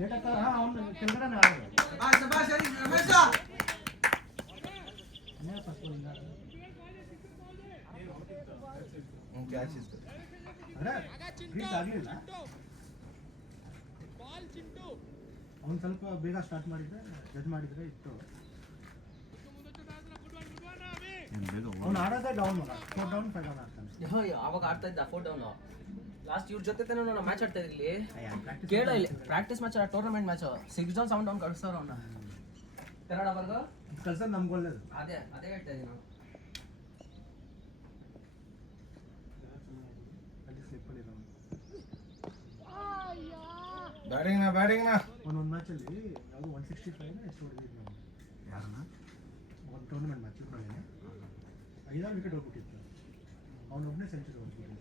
Late ಆಗ್ತದ ಅವನು ಕೆಳಗಡೆ ಶಬಾಷ್ ರಮೇಶ ಕ್ಯಾಚ್ ಇತ್ತು ಅರೆ ರೀಚ್ ಆಗಲಿಲ್ಲ ಅವನು ಸ್ವಲ್ಪ ಬೇಗ ಸ್ಟಾರ್ಟ್ ಮಾಡಿದ್ರೆ ಜಡ್ಜ್ ಮಾಡಿದ್ರೆ ಇತ್ತು ಅವನು ಆಡೋದೇ ಡೌನ್ 4 ಡೌನ್ 5 ಡೌನ್ ಆಡ್ತಾನೆ ಅವಾಗ ಆಡ್ತಾ ಇದ್ದ 4 ಡೌನ್ ಲಾಸ್ಟ್ ಇವ್ರ ಜೊತೆ ತಾನೇ ನಾವು ಮ್ಯಾಚ್ ಆಡ್ತಾ ಇದ್ವಿ ಇಲ್ಲಿ ಕೇಳ ಇಲ್ಲಿ practice match tournament match 6 down 7 down ಕಳಿಸ್ತಾರ ಅವನ್ನ ಕನ್ನಡ ಬರ್ಗ ಕಳ್ಸೋದು ನಮ್ಗೆ ಒಳ್ಳೇದು ಅದೇ ಹೇಳ್ತಾ ಇದ್ದೀನಿ ನಾನು ಬ್ಯಾಟಿಂಗ್ ನಾ ಒಂದೊಂದು ಮ್ಯಾಚಲ್ಲಿ ಯಾವುದು 165 ಎಷ್ಟು ಹೊಡೆದಿದ್ದು ನಾವು ಯಾರನ್ನ ಒಂದು ಟೂರ್ನಮೆಂಟ್ ಮ್ಯಾಚ್ ಇಟ್ಕೊಂಡೆ 5 ವಿಕೆಟ್ ಹೋಗ್ಬಿಟ್ಟಿತ್ತು ಅವನೊಬ್ಬನೇ ಸೆಂಚುರಿ ಹೊಡೆದಿದ್ದು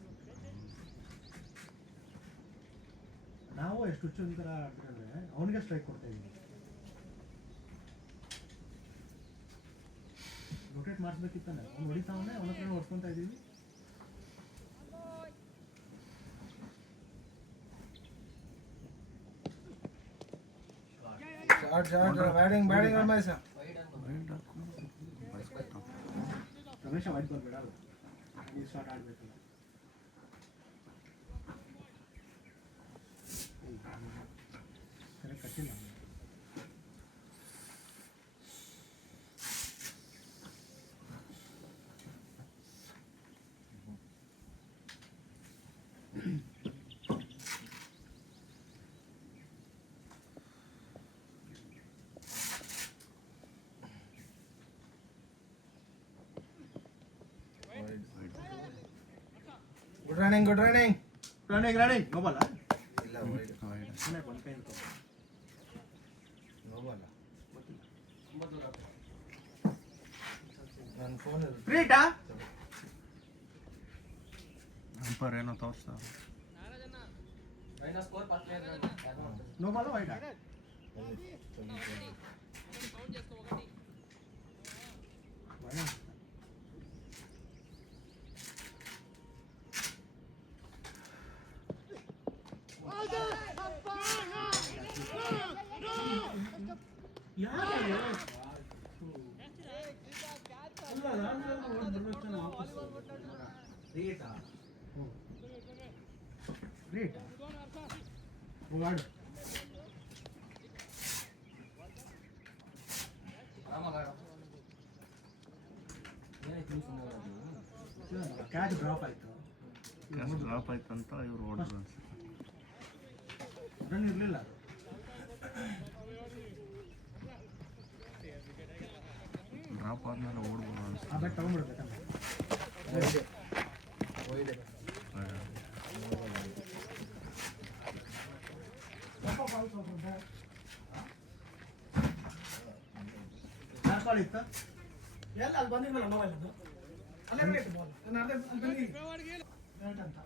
ನಾವು ಎಷ್ಟು ಹುಚ್ಚೊಂಥರ ಆಡ್ಬಿಟ್ಟಂದ್ರೆ ಅವನಿಗೆ ಸ್ಟ್ರೈಕ್ ಕೊಡ್ತಾ ಇದ್ದೀವಿ ರೊಟೇಟ್ ಮಾಡಿಸ್ಬೇಕಿತ್ತಾನೆ ಅವ್ನು ಹೊಡಿತಾವನೆ ಅವನ ಹತ್ರ ಹೊಡ್ಕೊತಾ ಇದ್ದೀವಿ ಬ್ಯಾಟಿಂಗ್ ರಮೇಶ ವೈಟ್ ಬರ್ಬೇಡ ನೀವು ಸ್ಟಾರ್ಟ್ ಆಡಬೇಕಲ್ಲ ಕರೆಕ್ಟ್ ಕಟ್ಟಿಲ್ಲ ಗುಡ್ ರನ್ನಿಂಗ್ ನೋ ಬಾಲ್ ಇಲ್ಲ ವೈಡ್ ಸುಮ್ಮನೆ ಒಂದು ಕೈ ನೋ ಬಾಲ್ ನನ್ನ ಫೋನ್ ಫ್ರೀಟಾ ಅಂಪರ್ ಏನೋ ತೋರಿಸ್ತಾ Raina score pass no ball wide great ಓವಾಡು ಕ್ಯಾಚ್ ಡ್ರಾಪ್ ಆಯ್ತು ಅಂತ ಇವ್ರು ಓಡಿದ್ರು ರನ್ ಇರಲಿಲ್ಲ ಡ್ರಾಪ್ ಆದ್ಮೇಲೆ ಓಡ್ಬೋದು ಆ ಬ್ಯಾಟ್ ತಗೊಂಡ್ಬಿಡ್ಬೇಕಂತ ಬಾಲ್ ಇತ್ತು ಎಲ್ಲ ಅಲ್ಲಿ ಬಂದಿದ್ಮೇಲೆ ಮೊಬೈಲ್ ಅದು ಅಲ್ಲೇ ಬಿಟ್ಟು ಬಾಲ್ ನಾನು ಅರ್ಧ ಅಲ್ಲಿ ಬಂದಿ ಬ್ಯಾಟ್ ಅಂತ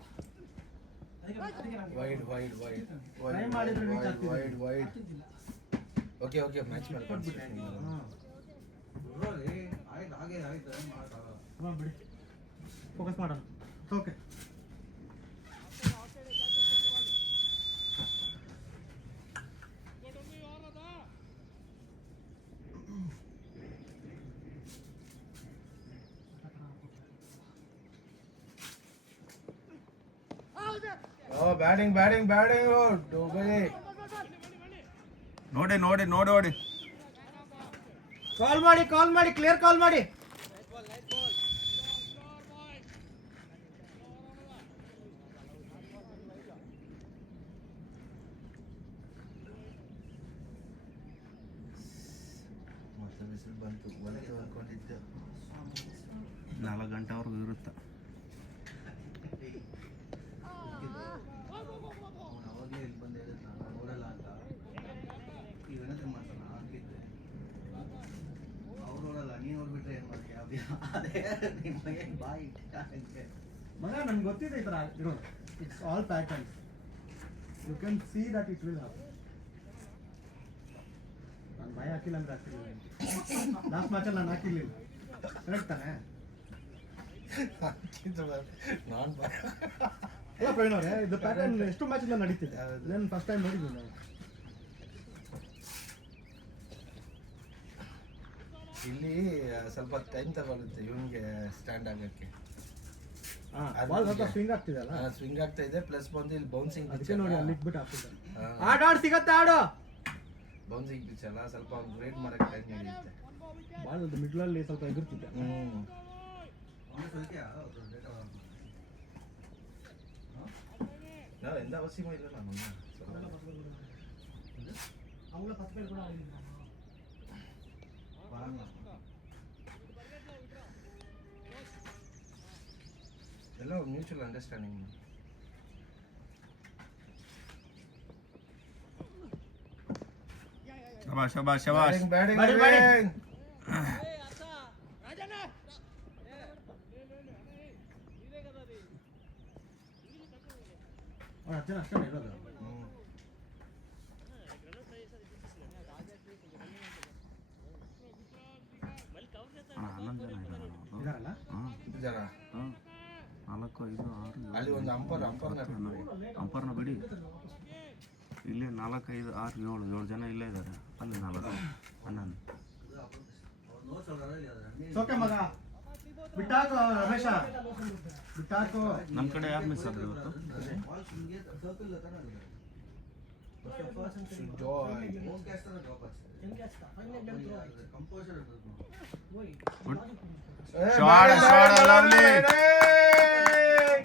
ಟ್ರೈ ಮಾಡಿದ್ರೆ ರೀಚ್ ಆಗ್ತಿದೆ ವೈಡ್ ಓಕೆ ಮ್ಯಾಚ್ ಕೊಟ್ಬಿಟ್ಟೆ ಬಿಡಿ ಫೋಕಸ್ ಮಾಡೋಣ ಓಕೆ ಬ್ಯಾಟಿಂಗ್ ನೋಡಿ ಕಾಲ್ ಮಾಡಿ ಕ್ಲಿಯರ್ ಕಾಲ್ ಮಾಡಿ ಬಂತು 4 ಗಂಟೆವರೆಗೂ ಇರುತ್ತೆ ಅವಾಗಲೇ ಇಲ್ಲಿ ಬಂದು ಹೇಳಿದ್ ನಾನು ನೋಡಲ್ಲ ಅಂತ ಈಗ ಏನಾದ್ರು ಮಾಡ್ತಾನ ಹಾಕಿದ್ದೆ ಅವ್ರು ನೋಡಲ್ಲ ನೀನು ನೋಡ್ಬಿಟ್ರೆ ಏನು ಮಾಡ್ತೀಯ ಅದೇ ನಿಮಗೆ ಬಾಯಿ ಮಗ ನನ್ಗೆ ಗೊತ್ತಿದೆ ಈ ಥರ ಇರೋದು it's all patterns you can see that it will have ನಾನು ಭಯ ಹಾಕಿಲ್ಲ ಅಂದ್ರೆ ಹಾಕಿರ್ಲಿಲ್ಲ ಲಾಸ್ಟ್ ಮ್ಯಾಚಲ್ಲಿ ನಾನು ಹಾಕಿರ್ಲಿಲ್ಲ ಕರೆಕ್ಟ್ ತಾನೆ ಅಲ್ಲ ಪ್ರವೀಣ್ ಅವರೇ ಇದು ಪ್ಯಾಟರ್ನ್ ಎಷ್ಟು ಮ್ಯಾಚಿಂದ ನಡೀತಿದೆ ನಾನು ಫಸ್ಟ್ ಟೈಮ್ ನೋಡಿದ್ದೀನಿ ನಾನು ಇಲ್ಲಿ ಸ್ವಲ್ಪ ಟೈಮ್ ತಗೊಳುತ್ತೆ ಇವನಿಗೆ ಸ್ಟ್ಯಾಂಡ್ ಆಗಕ್ಕೆ. ಬಾಲ್ ಸ್ವಲ್ಪ ಸ್ವಿಂಗ್ ಆಗ್ತಿದೆಯಲ್ಲ, ಸ್ವಿಂಗ್ ಆಗ್ತಾ ಇದೆ, ಪ್ಲಸ್ ಬಂದು ಇಲ್ಲಿ ಬೌನ್ಸಿಂಗ್ ಅದಕ್ಕೆ ನೋಡಿ ಅಲ್ಲಿ ಇಟ್ಬಿಟ್ಟು ಹಾಕ್ತಿದ್ದಾರೆ. ಆಡ ಸಿಗತ್ತೆ ಆಡು. ಬೌನ್ಸಿಂಗ್ ಪಿಚ್ ಅಲ್ಲ, ಸ್ವಲ್ಪ ಗ್ರೇಡ್ ಮಾಡಕ್ಕೆ ಟೈಮ್ ಹಿಡಿಯುತ್ತೆ. ಬಾಲ್ ಮಿಡ್ಲಲ್ಲಿ ಸ್ವಲ್ಪ ಎದುರ್ತಿದ್ದೆ. ನಾವು ಎಂದ ಅವಶ್ಯಕ ಇಲ್ಲ ನಾನು அவங்கள 10 பேர் கூட ஆடிருக்காங்க. ಎಲ್ಲ ಮ್ಯೂಚುವಲ್ ಅಂಡರ್ಸ್ಟ್ಯಾಂಡಿಂಗ್. ಶಬಾಷ್ ಶಬಾಷ್ ಶಬಾಷ್. Batting batting. ಬ್ಯಾಟಿಂಗ್. ಅಷ್ಟೇ ಅಷ್ಟೇ ಇರೋದು. ಹನ್ನೊಂದು ಜನ ಇದಾರಲ್ಲ, ಜನ 4, 5, 6 ಅಲ್ಲಿ ಒಂದು ಅಂಪರ್ನ ಅಂಪರ್ನ ಬಿಡಿ. ಇಲ್ಲಿ 4, 5, 6, 7 ಜನ ಇಲ್ಲೇ ಇದ್ದಾರೆ. ಅಲ್ಲಿ 4, 11. ಓಕೆ ಮಗ ಬಿಟ್ಟಾಕು ರಮೇಶ, ಬಿಟ್ಟಾಕು. ನಮ್ಮ ಕಡೆ ಯಾರು ಮಿಸ್ ಆದ್ರು ಇವತ್ತು?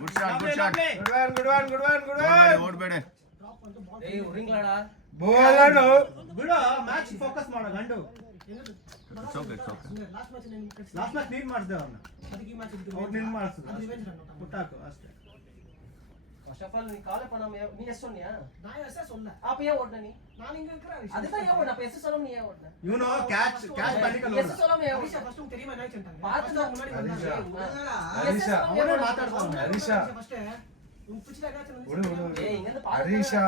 Good shot good shot. ಓಡ್ಬೇಡಿ. ಏಯ್ ಉರಿಂಗ್ಲಾಡ ಬಿಡು, ಮ್ಯಾಚ್ ಫೋಕಸ್ ಮಾಡೋ ಗಂಡು. It's okay, it's okay. Last match ನಾನು ಕಟ್ಸಿ ಲಾಸ್ಟ್ ಮ್ಯಾಚ್ ನೀನ್ ಮಾಡಿಸ್ದೆ ಅವ್ರನ್ನ, ಅದಕ್ಕೆ ಈ ಮ್ಯಾಚ್ ಅವ್ರು ನಿನ್ ಮಾಡಿಸಿದ್ರು. ರಿವೆಂಜ್ ರನ್ ಬಿಟ್ಟಾಕು ಅಷ್ಟೇ. ஃபர்ஸ்ட் ஆஃப் ஆல் நீ காலே பண்ணாம நீ எஸ் சொன்னியா? நான் எஸ் சொல்ல அப்ப ஏன் ஓடுன நீ? நான் இங்க இருக்கறேன். அதுதான் ஏன் ஓடுன? அப்ப எஸ் சொல்லாம நீ ஏன் ஓடுன? ಇವನು ಕ್ಯಾಚ್ பண்ணிக்கಲ್ಲ. எஸ் சொல்லாம ஏன் ஹரிஷா ஓடுன? ஃபர்ஸ்ட் உங்களுக்கு தெரியுமா என்ன செஞ்சாங்க? பார்த்து தான் முன்னாடி ஹரிஷா. ஹரிஷா ಅವನೇ ಮಾತಾಡ್ತಾವ್ನೆ. ಹರೀಶಾ ಫಸ್ಟ್ ಉನ್ ಪಿಚ್ல என்ன ಬಿಡು ಬಿಡು ಬಿಡು. ஏய் இங்க இருந்து பாரு. ಹರೀಶಾ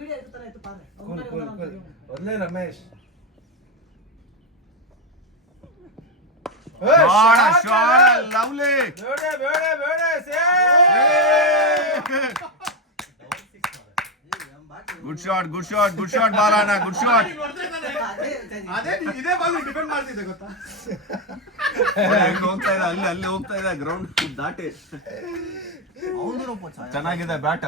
ವಿಡಿಯೋ ಇರ್ತಾರೆ ಇತ್ತು ಪಾರೆ ಕೂಲ್ ಕೂಲ್ ಕೂಲ್. ಒಳ್ಳೆ ರಮೇಶ್. Shot lovely. ಬೇಡ ಬೇಡ ಬೇಡ good shot good shot good shot Balanna, good shot. ಅದೇ ಇದೇ ಬಾಲ್ ಡಿಫೆಂಡ್ ಮಾಡ್ತಿದ್ದೆ ಗೊತ್ತಾ. ಹೆಂಗ್ ಹೋಗ್ತಾ ಇದೆ, ಅಲ್ಲಿ ಹೋಗ್ತಾ ಇದೆ ಗ್ರೌಂಡ್ ದಾಟಿ. ಚೆನ್ನಾಗಿದೆ ಬ್ಯಾಟ್.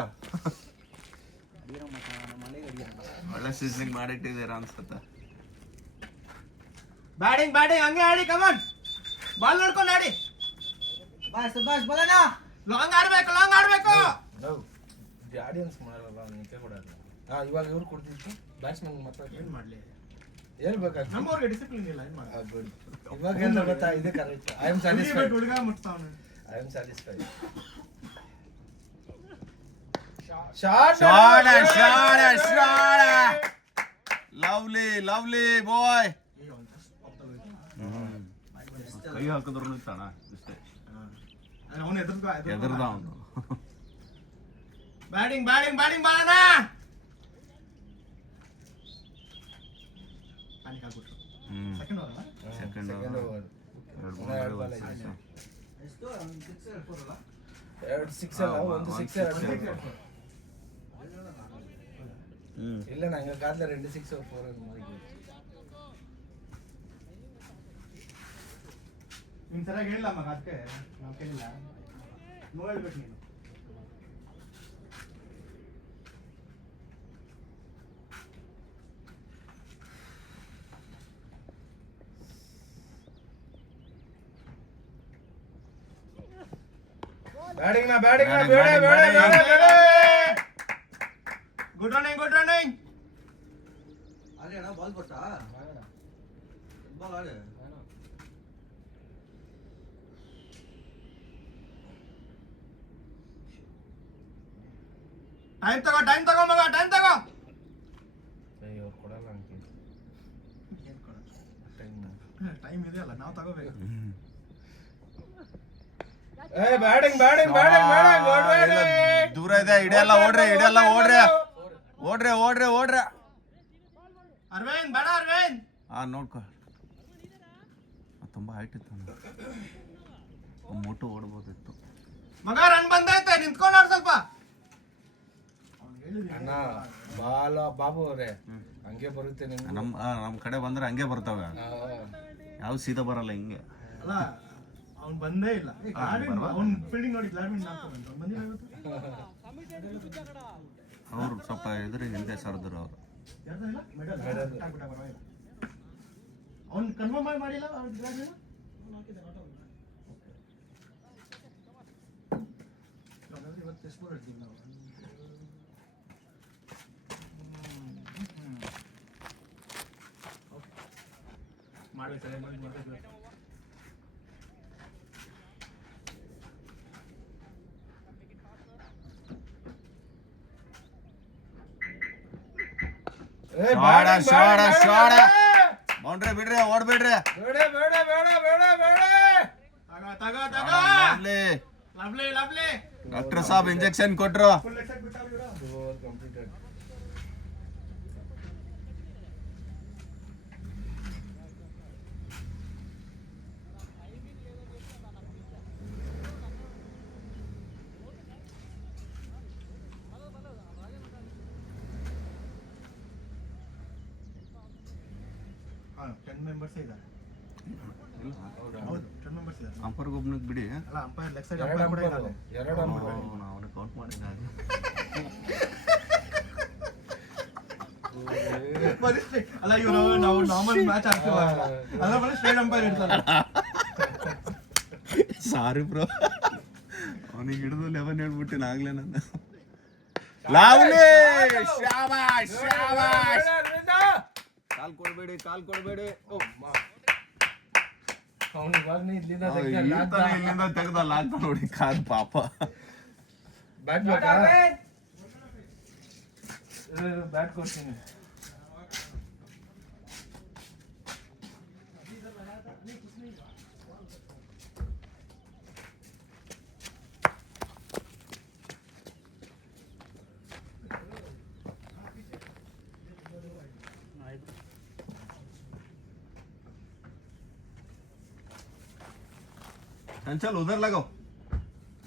ಒಳ್ಳೆ ಸೀಸನಿಂಗ್ ಮಾಡಿಟ್ಟಿದ್ದೀರಾ ಅನ್ಸುತ್ತೆ. ಬ್ಯಾಟಿಂಗ್ ಬ್ಯಾಟಿಂಗ್ ಹಂಗೆ ಆಡಿ, ಕಮಾನ್ ಬಾಲ್ ನೋಡ್ಕೊಂಡು ಆಡಿ. ಲಾಂಗ್ ಆಡ್ಬೇಕು, ಲಾಂಗ್ ಆಡ್ಬೇಕು. ಆಡಿಯನ್ಸ್ ಮಾಡಲ್ಲ, ನಿಂತೆ ಕೊಡಲ್ಲ. ಇವಾಗ ಇವ್ರು ಕೊಡ್ತಿತ್ತು ಬ್ಯಾಟ್ಸ್ಮನ್ ಮಾತ್ರ ಏನ್ ಮಾಡ್ಲಿ, ಹೇಳ್ಬೇಕಾಗ್ತದೆ. ನಮ್ಮವ್ರಿಗೆ ಡಿಸಿಪ್ಲಿನ್ ಇಲ್ಲ, ಏನ್ ಮಾಡ್ಲಿ. ಇವಾಗ ಎಲ್ಲ ಗೊತ್ತಾ, ಇದೆ ಕರೆಕ್ಟ್. I am satisfied. ಹುಡುಗ ಮುಟ್ತಾವನೆ. I am satisfied. Shot lovely lovely boy. ಕೈ ಹಾಕಿದ್ರು ನಿಂತಾಣ ಇಷ್ಟೇ. ಅವನು ಎದುರ್ದ ಅವನು. ಬ್ಯಾಟಿಂಗ್ ಬ್ಯಾಟಿಂಗ್ ಬ್ಯಾಟಿಂಗ್ ಬಾಲನ. Second over second second over. ಎರಡು ಸಿಕ್ಸ್ ಅಲ್ಲ, ಒಂದು ಸಿಕ್ಸ್ ಇಲ್ಲ. ನಂಗೆ ಕಾದ್ಲ 2 6 4 ಮಾಡಿ. ನಿನ್ ಸರಿಯಾಗಿ ಹೇಳಿಲ್ಲ ಮಗ, ಅದಕ್ಕೆ ನಾವು ಕೇಳಿಲ್ಲ. ನೋ ಹೇಳ್ಬೇಕು ನೀನು. ಬ್ಯಾಟಿಂಗ್ ನಾ ಬೇಡ ಬೇಡ. Good running, good running. ಅಲ್ಲಿ ಅಣ್ಣ ಬಾಲ್ ಕೊಟ್ಟಾ ಬಾಲ್ ಆಡು. ಟೈಮ್ ತಗೋ ಮಗ, ಟೈಮ್ ತಗೋ. ಅಯ್ಯೋ ಕೊಡಲ್ಲ ಅಂಕಿ. ಟೈಮ್ ಇದೆ ಅಲ್ಲ, ನಾವು ತಗೋಬೇಕು. ಬ್ಯಾಟಿಂಗ್ ದೂರ ಇದೆ. ಇಡೆಲ್ಲ ಓಡ್ರೆ. ಅರವಿಂದ್ ಬೇಡ, ಅರವಿಂದ್. ನೋಡ್ಕೊ, ತುಂಬಾ ಹೈಟ್ ಇತ್ತು. ಮೋಟು ಓಡ್ಬೋದಿತ್ತು. ಮಗ ರನ್ ಬಂದೈತೆ, ನಿಂತ್ಕೊಂಡು ಆಡ್ ಸ್ವಲ್ಪ. ಅಣ್ಣ ಬಾಲ ಬಾಬು ಅವರೇ ಹಂಗೆ ಬರುತ್ತೆ ನಿಮ್ಗೆ. ನಮ್ ಕಡೆ ಬಂದ್ರೆ ಹಂಗೆ ಬರ್ತವೆ. ಯಾವ ಸೀದಾ ಬರಲ್ಲ ಹಿಂಗೆ. ಅಲ್ಲ ಅವ್ನು ಬಂದೇ ಇಲ್ಲ. ಅವ್ನು ಫೀಲ್ಡಿಂಗ್ ನೋಡಿ ಗ್ಲಾಡ್ವಿನ್ ಹಾಕೊಂಡು ಬಂದಿಲ್ಲ ಇವತ್ತು. ಅವ್ರು ಸ್ವಲ್ಪ ಎದುರು ಹಿಂದೆ ಸರ್ದ್ರು ಅವರು. ಯಾರ್ದಿಲ್ಲ ಮೆಡಲ್ ಹಾಕ್ಬಿಟ್ಟ ಪರವಾಗಿಲ್ಲ. ಅವ್ನು ಕನ್ಫರ್ಮ್ ಮಾಡಿಲ್ಲ ಅವ್ನು ಗ್ಲಾಡ್ವಿನ್. ಇವತ್ತು ಟೆಸ್ಟ್ ಬೋರ್ಡ್ ಇಡ್ತೀವಿ ನಾವು. ಮಾಡ್ಬೇಕು ಮಾಡ್ಬೇಕು. ಬೌಂಡ್ರಿ ಬಿಡ್ರಿ, ಓಡ್ಬಿಡ್ರಿ. ಡಾಕ್ಟರ್ ಸಾಬ್ ಇಂಜೆಕ್ಷನ್ ಕೊಟ್ರು. ಅಂಪರ್ ಒಬ್ಬನಿಗೆ ಬಿಡಿ. ಅಲ್ಲ ಅಂಪೈರ್ ಲೆಗ್ ಸೈಡ್ ಎರಡು ಅಂಪೈರ್ ಅಂಪೈರ್. ಅವನು ಕೌಂಟ್ ಮಾಡಿದಾಗ ಅಲ್ಲ ಇವರು ನಾವು ನಾರ್ಮಲ್ ಮ್ಯಾಚ್ ಆಡ್ತೀವ ಅಲ್ಲ ಬರೀ ಸ್ಟ್ರೈಟ್ ಅಂಪೈರ್ ಇರ್ತಾರೆ. ಸಾರಿ ಬ್ರೋ, ಅವನಿಗೆ ಹಿಡಿದು 11 ಹೇಳ್ಬಿಟ್ಟಿನ ಆಗ್ಲೇ ನಾನು. ಲಾವ್ಲಿ ಶಾಬಾಷ್ ಶಾಬಾಷ್. ಕಾಲ್ ಕೊಡ್ಬೇಡಿ, ಕಾಲ್ ಕೊಡ್ಬೇಡಿ. ಅವ್ನು ಇವಾಗ್ನೇ ಇಲ್ಲಿಂದ ಇಲ್ಲಿಂದ ತೆಗ್ದಲ್ಲ ಅಂತ ನೋಡಿ ಕಾಲ್ ಪಾಪ. ಬ್ಯಾಟ್ ಬೇಕಾ? ಬ್ಯಾಟ್ ಕೊಡ್ತೀನಿ. चल उधर लगाओ,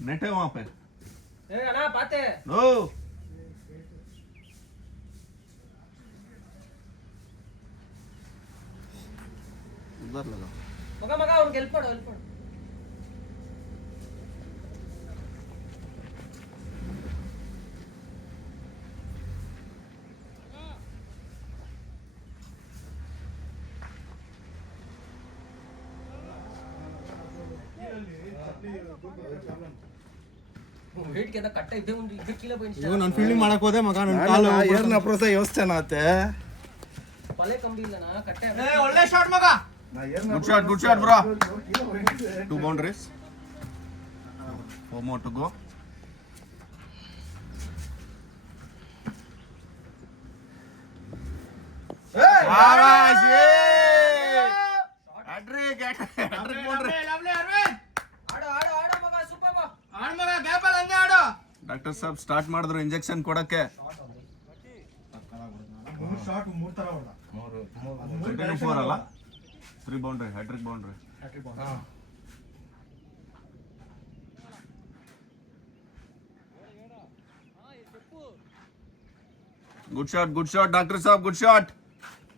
नेट है वहां पे. ಅಣ್ಣ ಪಾತೆ नो उधर लगाओ. ಮಗ ಅವ್ನಿಗೆ ಹೆಲ್ಪ್ ಮಾಡು. ಕಟ್ಟ ಇದ್ದೇ ಒಂದು ಇದಕ್ಕಿಲ್ಲ ನಾನು ಫೀಲ್ಡಿಂಗ್ ಮಾಡಕ್ ಹೋದೆ ಮಗ, ನನ್ನ ಕಾಲು ಏರ್ನ ಅಪ್ರೋಸ ಯೋಚನೆ ಆತೆ. ಪಲೆ ಕಂಬಿ ಇಲ್ಲ ನಾ ಕಟ್ಟೆ. ಒಳ್ಳೆ ಶಾಟ್ ಮಗ. Good shot bro. 2 boundaries. 4 more to go. Shabash! Hat-trick boundary. ಆಡು ಮಗ, ಸೂಪರ್ ಬಾ. ಆಡ್ ಮಗ, ಗ್ಯಾಪ್ ಅಲ್ಲಿ ಹಂಗೆ ಆಡು. ಡಾಕ್ಟರ್ ಸಾಬ್ ಸ್ಟಾರ್ಟ್ ಮಾಡಿದ್ರು ಇಂಜೆಕ್ಷನ್ ಕೊಡಕ್ಕೆ. 3 ಶಾಟ್ 3 ತರ ಹೊಡೆದ. 4 ಅಲ್ಲ, 3 boundary, hat-trick boundary. Good shot, Dr. Saab, good shot.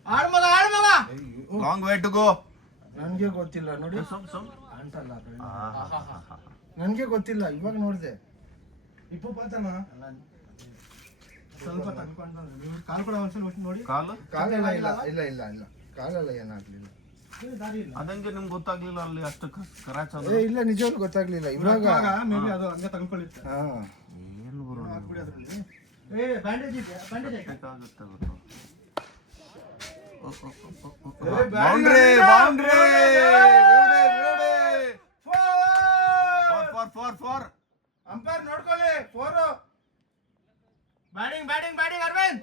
ಆಡ್ ಮಗ. Long way to go. ನನ್ಗೆ ಗೊತ್ತಿಲ್ಲ ನೋಡಿ. ಅಂತಲ್ಲ ನನ್ಗೆ ಗೊತ್ತಿಲ್ಲ, ಇವಾಗ ನೋಡಿದೆ. ಇಪ್ಪು ಪಾತನ ಸ್ವಲ್ಪ ತನ್ಕೊಂಡು ನೀವು ಕಾಲ್ ಕೂಡ ಒಂದ್ಸಲ ನೋಡಿ. ಕಾಲು ಕಾಲೆಲ್ಲ ಇಲ್ಲ ಕಾಲೆಲ್ಲ ಏನಾಗ್ಲಿಲ್ಲ. ದಾರಿ ಇಲ್ಲ ಅದಂಗೆ ನಿಮ್ಗೆ ಗೊತ್ತಾಗ್ಲಿಲ್ಲ ಅಲ್ಲಿ ಅಷ್ಟು ಕರಾಚ್ ಇಲ್ಲ ನಿಜವಾಗ್ಲೂ ಗೊತ್ತಾಗ್ಲಿಲ್ಲ. ಇವಾಗ ಮೇ ಬಿ ಅದು ಹಂಗೆ ತಗೊಂಡ್ಕೊಳ್ಳುತ್ತೆ. ಏನು ಬರೋ ಹಾಕ್ಬಿಡಿ ಅದ್ರಲ್ಲಿ. ಬ್ಯಾಂಡೇಜ್ ಇದೆ, ಬ್ಯಾಂಡೇಜ್ ಆಗುತ್ತೆ ಗೊತ್ತು. ಬೌಂಡ್ರಿ ಫಾರ್ ಅಂಪೈರ್ ನೋಡ್ಕೊಳ್ಳಿ. 4 ಬ್ಯಾಟಿಂಗ್ ಅರವಿಂದ್.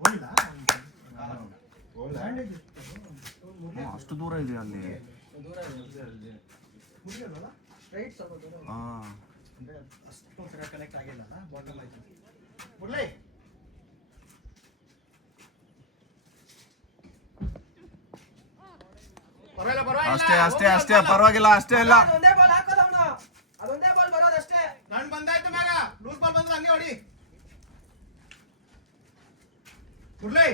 ಹೋಗಿಲ್ಲ ಬ್ಯಾಂಡೇಜ್ ಅಷ್ಟು ದೂರ ಇದೆ ಅಲ್ಲಿ. ಸ್ಟ್ರೈಟ್ ಸ್ವಲ್ಪ ದೂರ. ಅಂದ್ರೆ ಅಷ್ಟೊಂದು ಸರಿಯಾಗಿ ಕನೆಕ್ಟ್ ಆಗಿಲ್ಲ ಬಾಟಲ್ ಆಯ್ತು. ಬಿಡ್ಲಿ ಅಷ್ಟೇ ಪರವಾಗಿಲ್ಲ, ಅಷ್ಟೇ ಇಲ್ಲ. ಅದೊಂದೇ ಬಾಲ್ ಹಾಕೋದು ಅವನು, ಅದೊಂದೇ ಬಾಲ್ ಬರೋದು ಅಷ್ಟೇ. ರನ್ ಬಂದಾಯ್ತು ಮ್ಯಾಗ. ಲೂಸ್ ಬಾಲ್ ಬಂದ್ರೆ ಹಂಗೆ ಹೊಡಿ. ಬಿಡ್ಲಿ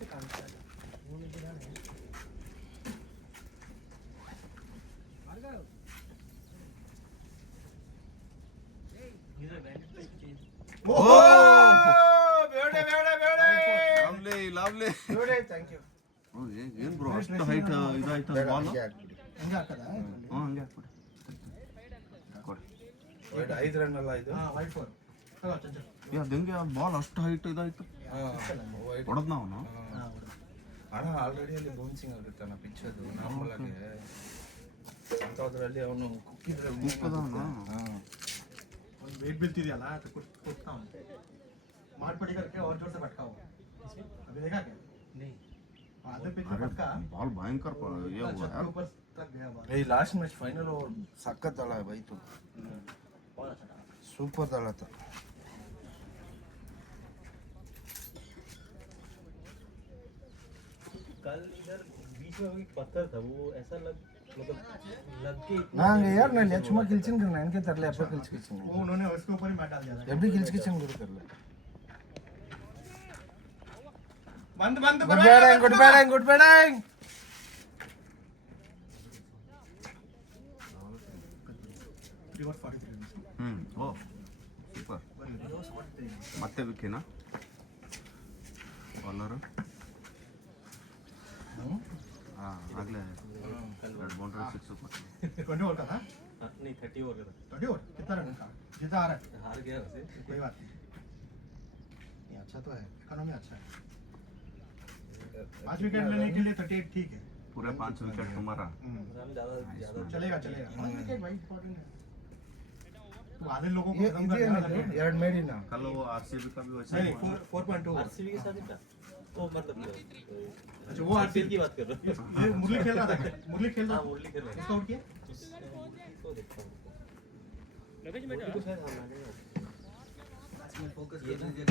ಫೇಸೇ ಕಾಣಿಸ್ತಾ ಇಲ್ಲ. ಇವನಿದ್ದಾನೆ. Lovely thank you. ಏನ್ ಬ್ರೋ ಅಷ್ಟು ಹೈಟ್ ಇದಾಯ್ತು ಬಾಲ್ ಹಂಗೆ ಹಾಕ್ಬಿಡಿ. ಹಂಗೆ ಹಾಕದ ಹಂಗೆ ಹಾಕ್ಬಿಡಿ ಕೊಡಿ. ವೈಡ್ 5 ರನ್ ಅಲ್ಲ ಇದು. ವೈಟ್ 4 ತಗೋ ಚಂಚಲ್. ಅದು ಹೆಂಗೆ ಬಾಲ್ ಅಷ್ಟು ಹೈಟ್ ಇದಾಯ್ತು ವೈಡ್ ಹೊಡೆದ್ ನಾವು ಅಣ್ಣ ಆಲ್ರೆಡಿ ಅಲ್ಲಿ ಬೌನ್ಸಿಂಗ್ ಆಗುತ್ತೆ ಅಣ್ಣ ಪಿಚ್ ಅದು ನಾರ್ಮಲ್ ಆಗಿ ಅಂಥದ್ರಲ್ಲಿ ಅವನು ಕುಕ್ಕಿದ್ರೆ ಕುಕ್ಕದವನು? ಒಂದು ವೇಟ್ ಬೀಳ್ತಿದೆಯಲ್ಲ तो कुटता हूं मार पड़ी करके और जोर से भटका हुआ अभी देखा क्या नहीं आधे पिच में अरे भटका बॉल भयंकर ये हुआ छत के यार ऊपर तक गया बॉल ಈ ಲಾಸ್ಟ್ ಮ್ಯಾಚ್ ಫೈನಲ್ ಓವರ್ ಸಖತ್ ದಳ ಬೈತು बहुत अच्छा था ಸೂಪರ್ ದಳ था कल इधर बीच में एक पत्थर था वो ऐसा मतलब लग के நாங்க यार நான் சும்மா கில்ச்சின் करना इनके तरले அப்ப கில்ச் கில்ச்சிन वो उन्होंने उसके ऊपर ही मैट डाल दिया था எப்படி கில்ச் கில்ச்சின் गुरु करले बंद बंद गुड बैटिंग रिवर्स 43 ಓ ಸೂಪರ್ ಮತ್ತೆ ವಿಕೆನಾ ಬಾಲರು ಆಗಲೇ ಎರಡು ಬೌಂಡ್ರಿ ಸಿಕ್ಸ್ ಕೊಟ್ಟು 20 ओवर का था नहीं 30 ओवर का 20 ओवर कितना रन का जीता आ रहा है था हार गया वैसे कोई बात नहीं ये अच्छा तो है इकोनॉमी अच्छा है 5 विकेट लेने के लिए 38 ठीक है पूरे 5 विकेट तुम्हारा रन ज्यादा चलेगा 5 विकेट भाई इंपॉर्टेंट है तो आधे लोगों को ये खत्म कर देना लगे ಎರಡು ಮೇಡಿನ कल वो आरसीबी का भी वैसे नहीं ही हुआ। 4.2 आरसीबी के साथ ही था तो मतलब अच्छा वो आरसीबी की बात कर रहे हो ये मुरली खेल रहा था क्या? मुरली खेल रहा हाँ मुरली खेल रहे किसका आउट किया हैं तो देखता हूँ मुरली को शायद हाँ मैंने इसमें फोकस कर दीजिए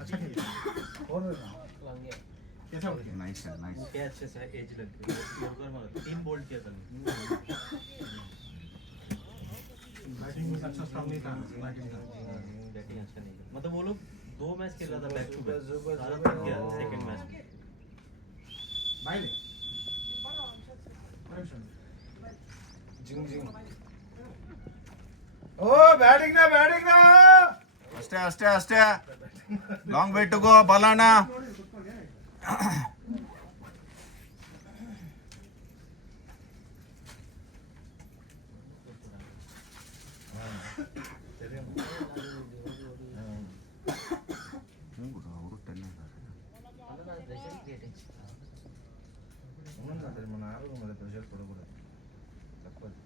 अच्छा खेला ಹಂಗೆ कैसा आउट किया नाइस है नाइस क्या अच्छे से एज लग गई यॉर्कर मारा 3 बोल्ड किया था बैटिंग में अच्छा स्ट्रांग नहीं था बैटिंग था बैटिंग अच्छा नहीं किया मतलब वो लोग 2 मैच खेल रहा था बैक टू बैक सुपर, सारा सुपर। थक गया सेकंड मैच में बाय ले ಜಿಂಗ್ ಜಿಂಗ್ ಓ ಬ್ಯಾಟಿಂಗ್ ನಾ ಅಷ್ಟೇ ಅಷ್ಟೇ ಅಷ್ಟೇ long way to go Balanna ಅವರು 10 ಇದ್ದಾರೆ ಅದು ನಾನು ಪ್ರೆಷರ್ ಕ್ರಿಯೇಟ್ ಇನ್ನೊಂದು మన ఆరోగ్యం మీద ప్రెషర్ పడకూడదు ತಪ್ಪದು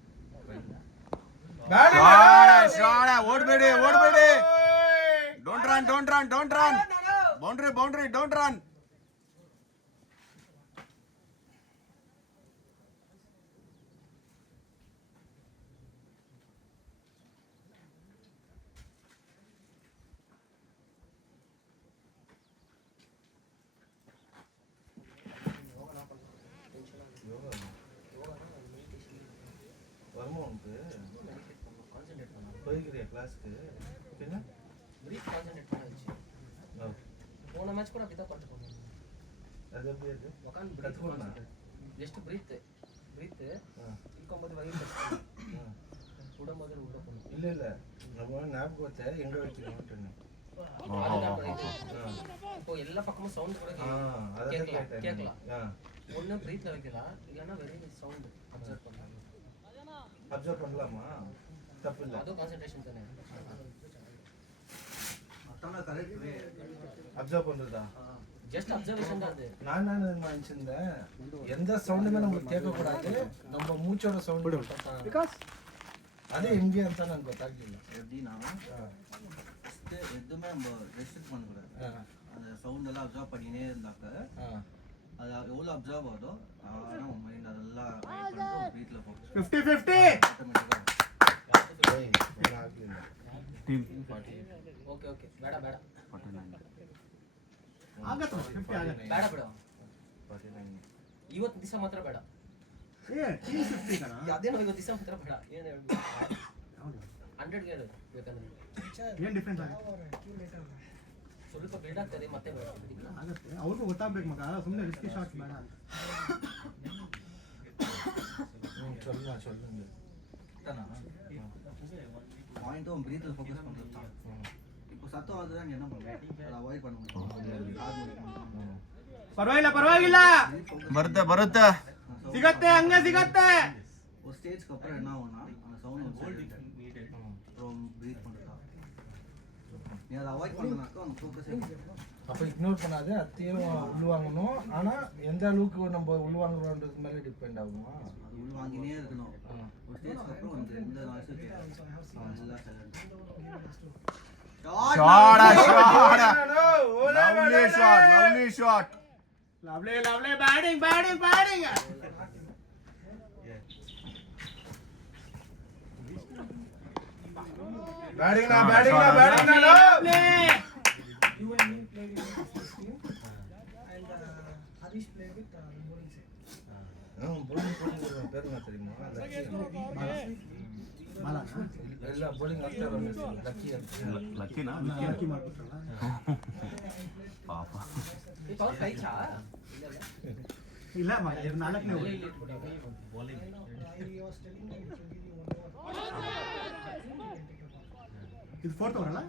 ಶಾಣೆ ಓಡ್ಬೇಡಿ don't run boundary don't run வருமா உனக்கு கான்சென்ட்ரேட் பண்ணலாம் போய்க்கிறியா கிளாஸ்க்கு பின்ன பிரீத் கான்சென்ட்ரேட் பண்ண வச்சு போன மேட்ச் கூட அப்படிதான் பண்ணிட்டு போனேன் அது எப்படி அது உட்காந்து கத்துக்கணுமா? ஜஸ்ட் பிரீத் ಇಳ್ಕೊಂಬೋದು ವೈರ್ ಬಿಡೋದು ಉள்ள போகணும் ಇಲ್ಲ ಇಲ್ಲ நம்ம ஞாபகம் வச்சா எங்க வைக்கணும் ಅಂತಾನೆ இப்போ எல்லா பக்கமும் சவுண்ட் கூட அத கேட்கலாம் ஆ ஒண்ணு பிரீத்ல வைக்கலாம் இல்லனா வெரி சவுண்ட் அப்சர்வ் பண்ணலாம் அப்சர்வ் பண்ணலாமா தப்பு இல்ல ಅದು ಕಾನ್ಸಂಟ್ರೇಷನ್ ತಾನೆ ಅಷ್ಟೊಂದು ಕರೆಕ್ಟ್ ರೀ அப்சர்வ் பண்றதா ஜஸ்ட் அப்சர்வேஷன் தான் அது நான் நினைச்சிருந்தேன் எந்த சவுண்டுமே நமக்கு கேட்கக்கூடாது நம்ம மூச்சோட சவுண்ட் बिकॉज ಅದೇ ಹೆಂಗೆ ಅಂತ ನನಗೆ ಗೊತ್ತಾಗ್ಲಿಲ್ಲ எப்படி நான் எதுவுமே நம்ம ரெஸ்ட்ரிக்ட் பண்ணக்கூடாது அந்த சவுண்ட் எல்லாம் அப்சர்வ் பண்ணினே இருந்தாக்க அது எவ்வளோ அப்சர்வ் ஆகுதோ ஆனால் மைண்ட் அதெல்லாம் வீட்டில் ஃபோக்கஸ் 50-50 ஆட்டோமேட்டிக்காக ಆಗ್ಲಿಲ್ಲ ಟೀಮ್ ಓಕೆ ಓಕೆ ಬೇಡ ಬೇಡ 49 ಆಗತ್ತೆ 50 ಆಗತ್ತೆ ಬೇಡ ಬೇಡ 49 ಇವತ್ತು ದಿವಸ ಮಾತ್ರ ಬೇಡ ಏ ಟೀಮ್ 50 ಕಣ ಅದೇನೋ ಇವತ್ತು ದಿವಸ ಮಾತ್ರ ಬೇಡ ಏನು ಹೇಳ್ಬೇಕು 100 ಗೆ ಹೇಳು ಬೇಕಂದ್ರೆ ಏನು ಡಿಫ್ರೆನ್ಸ್ ಆಗುತ್ತೆ ಸ್ವಲ್ಪ ಬಿಲ್ಡ್ ಆಗ್ತದೆ ಮತ್ತೆ ಆಗುತ್ತೆ ಅವ್ರಿಗೂ ಗೊತ್ತಾಗ್ಬೇಕು ಮಗ ಸುಮ್ಮನೆ ರಿಸ್ಕಿ ಶಾಟ್ಸ್ ಬೇಡ ಅಂತ பாயிண்ட் அவன் பிரீத்தில் ஃபோக்கஸ் பண்ணுறது இப்போ சத்தம் வருதுதான் நீ என்ன பண்ணுற அதை அவாய்ட் பண்ண முடியும் ಪರವಾಗಿಲ್ಲ ಬರುತ್ತೆ ಸಿಗತ್ತೆ ಹಂಗೆ ಸಿಗತ್ತೆ ஒரு ஸ்டேஜ்க்கு அப்புறம் என்ன ஆகும்னா அந்த சவுண்ட் அப்புறம் ப்ரீத் பண்ணுறதா நீ அதை அவாய்ட் பண்ணனாக்கா அவன் ஃபோக்கஸே அப்போ இக்னோர் பண்ணாத அத்தையும் உள்வாங்கணும் ஆனால் எந்த அளவுக்கு நம்ம உள்வாங்குறோன்றது மேலே டிபெண்ட் ஆகுமா அது உள் வாங்கினே இருக்கணும் ஒரு ஸ்டேஜ்க்கு அப்புறம் உனக்கு எந்த நாய்ஸும் கேட்காது எல்லாம் shot lovely batting You and me played in this team, and Harish played with bowling side. பேருங்க தெரியுமா ಎಲ್ಲ ಬೌಲಿಂಗ್ ಆಗ್ತಾರೆ ಲಕ್ಕಿ ಅಂತ ಲಕ್ಕಿನಾ ಲಕ್ಕಿ ಮಾಡ್ಬಿಟ್ರಲ್ಲ ಪಾಪ ಅವ್ರು ಕೈಚಾ ಇಲ್ಲ ನಾಲ್ಕನೇ I was telling him it will give you 1 over. ಇದು ಫೋರ್ತ್ ಓವರ್ ಅಲ್ಲ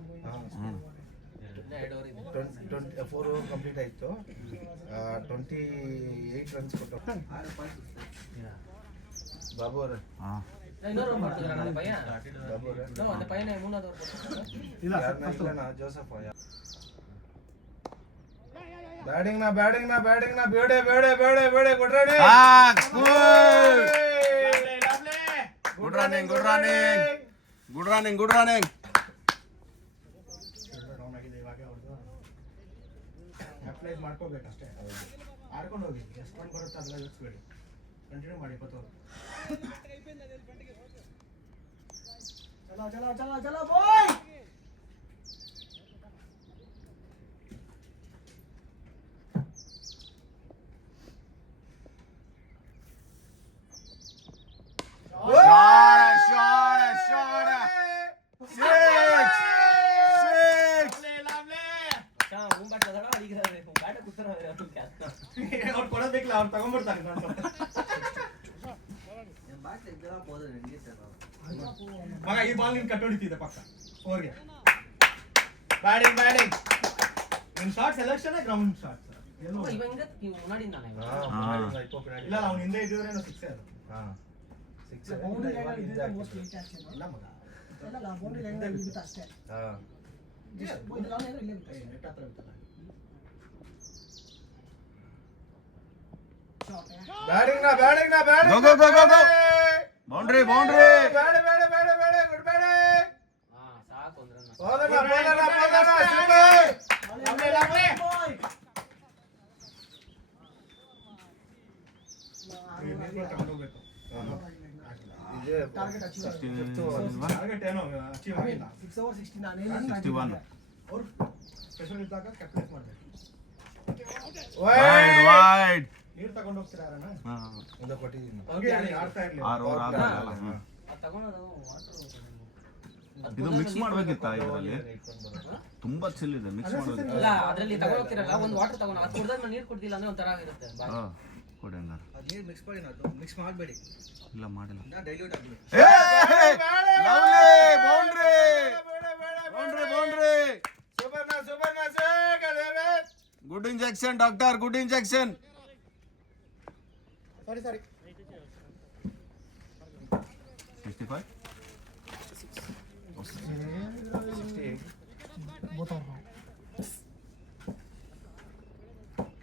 ಎರಡು ಓವರ್ ಇದೆ 4 ಓವರ್ ಕಂಪ್ಲೀಟ್ ಆಯಿತು 28 ರನ್ಸ್ ಕೊಟ್ಟು ಬಾಬು ಅವರೇ இன்னொரு ஓவர் போட்டுக்கிறான் அந்த பையன் ಬಾಬು ಅವರೇ அந்த பையனை மூணாவது ஓவர் போட்டுக்கிறான் ಇಲ್ಲ ಯಾರನ್ನ ಜೋಸಫ್ ಬ್ಯಾಟಿಂಗ್ ನಾ ಬೇಡ ಕೊಡ್ರಾಡಿ ಗುಡ್ ರನ್ನಿಂಗ್ ಡೌನ್ ಆಗಿದೆ ಇವಾಗ ಅವ್ರದ್ದು ಅಪ್ಲೈಸ್ ಮಾಡ್ಕೋಬೇಕಷ್ಟೇ ಆಡ್ಕೊಂಡು ಹೋಗಿ ಎಷ್ಟು ರನ್ ಬರುತ್ತೆ ಅದೆಲ್ಲ ಯೋಚಿಸ್ಬೇಡಿ ಕಂಟಿನ್ಯೂ ಮಾಡಿ 20 ಓವರ್ ಚಲೋ ಬಾಯ್ உன் பேட்ல தான் அடிக்கிறாரு உன் பேட்டை குத்துறாரு ಅವ್ರು ಕೊಡೋದಿಲ್ಲ ಅವ್ರು ತಗೊಂಡ್ಬಿಡ್ತಾರೆ என் பேட்டில் இப்படிதான் போகுது ரெண்டே தெரியல ಮಗ ಈ ಬಾಲ್ ನಿನ್ ಕಟ್ಟೊಡಿತಿದೆ ಪಕ್ಕ ಓವರ್ಗೆ ಬ್ಯಾಟಿಂಗ್ ನಿನ್ ಶಾಟ್ ಸೆಲೆಕ್ಷನ್ ಗ್ರೌಂಡ್ ಶಾಟ್ இவன் இங்க முன்னாடி இருந்தானே ಇಲ್ಲ ಅವ್ನು ಹಿಂದೆ ಇದ್ದಿದ್ರೆ ಸಿಕ್ಸ್ ಅದು Boundary line is most late action. ಇಲ್ಲ ಮಗ ಅಲ್ಲ boundary line ಅಲ್ಲಿ ಬಿಟ್ಟು ಅಷ್ಟೇ. Just ಇದು ಲಾಂಗ್ ಅಂದ್ರೆ ಇಲ್ಲೇ ಬಿಟ್ಟು. ನೆಟ್ ಹತ್ರ ಬಿತ್ತಲ್ಲ ಬ್ಯಾಟಿಂಗ್ ನಾ Go. ಬೌಂಡ್ರಿ ಬೇಡ ಗುಡ್ ಬೇಡ ಹಾ ಸಾಕು ಅಂದ್ರೆ ಹೋದನ ತಗೊಂಡೋಗ್ಬೇಕು ಟಾರ್ಗೆಟ್ ಅಚೀವ್ ಟಾರ್ಗೆಟ್ ಏನೋ ಅಚೀವ್ ಆಗಿಲ್ಲ 6 over 16 ನಾನೇ 61 ಅವ್ರು ಸ್ಪೆಷಲ್ ಇದ್ದಾಗ ಕ್ಯಾಪ್ಟನ್ ಮಾಡ್ಬೇಕು ವೈಡ್ ನೀರು ತಗೊಂಡು ಹೋಗ್ತೀರಾ ಯಾರನ್ನ ಒಂದು ಕೊಟ್ಟಿದ್ದೀನಿ ಹಂಗೆ ಹೇಳಿ ಆಡ್ತಾ ಇರ್ಲಿ 6 ಓವರ್ ಆದ್ಮೇಲೆ ಅದು ತಗೊಂಡೋದು ವಾಟರ್ ಇದು ಮಿಕ್ಸ್ ಮಾಡ್ಬೇಕಿತ್ತ ಇದರಲ್ಲಿ ತುಂಬಾ ಚಿಲ್ ಇದೆ ಮಿಕ್ಸ್ ಮಾಡ್ಬೇಕಿತ್ತು ಅಲ್ಲ ಅದರಲ್ಲಿ ತಗೊಂಡೋಗ್ತಿರಲ್ಲ ಒಂದು ವಾಟರ್ ತಗೊಂಡು ಅದು ಕುಡ್ದಾಗ ನೀರು ಕುಡ್ದಿಲ್ಲ ಅಂದ್ರೆ ಒಂಥರ ಆಗಿರುತ್ತೆ ಹಾ ಕೊಡಿ ಹಂಗಾರ ಅದು ನೀರು ಮಿಕ್ಸ್ ಮಾಡಿ ನಾನು ಮಿಕ್ಸ್ ಮಾಡಬೇಡಿ ಇಲ್ಲ ಮಾಡಿಲ್ಲ ಡೈಲ್ಯೂಟ್ ಆಗಲಿ boundary good injection doctor good injection sorry 65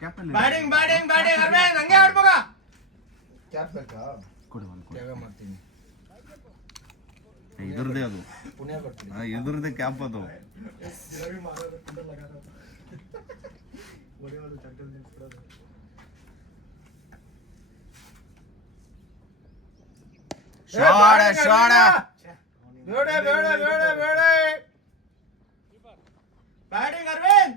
captain batting Arvind ಹಂಗೆ ಆಡ್ಬೋಗ ಕ್ಯಾಪ್ ಬೇಕಾ ಕೊಡಿ ಒಂದು ಕೊಡಿ ಕ್ಯಾಪ್ ಮಾಡ್ತೀನಿ ಇದ್ರದೇ ಅದು ಪುಣ್ಯ ಕೊಡ್ತೀನಿ ಇದ್ರದೇ ಕ್ಯಾಪ್ ಅದು ರವಿ ಮಾಡೋದು ಕುಂಡಲ್ ಲಗಾರ ಒಡೆಯೋದು ಚಂಟಲ್ ನಿಲ್ಸ್ಬಿಡೋದು ಶಾಡ ಬೇಡ ಬ್ಯಾಟಿಂಗ್ ಅರವಿಂದ್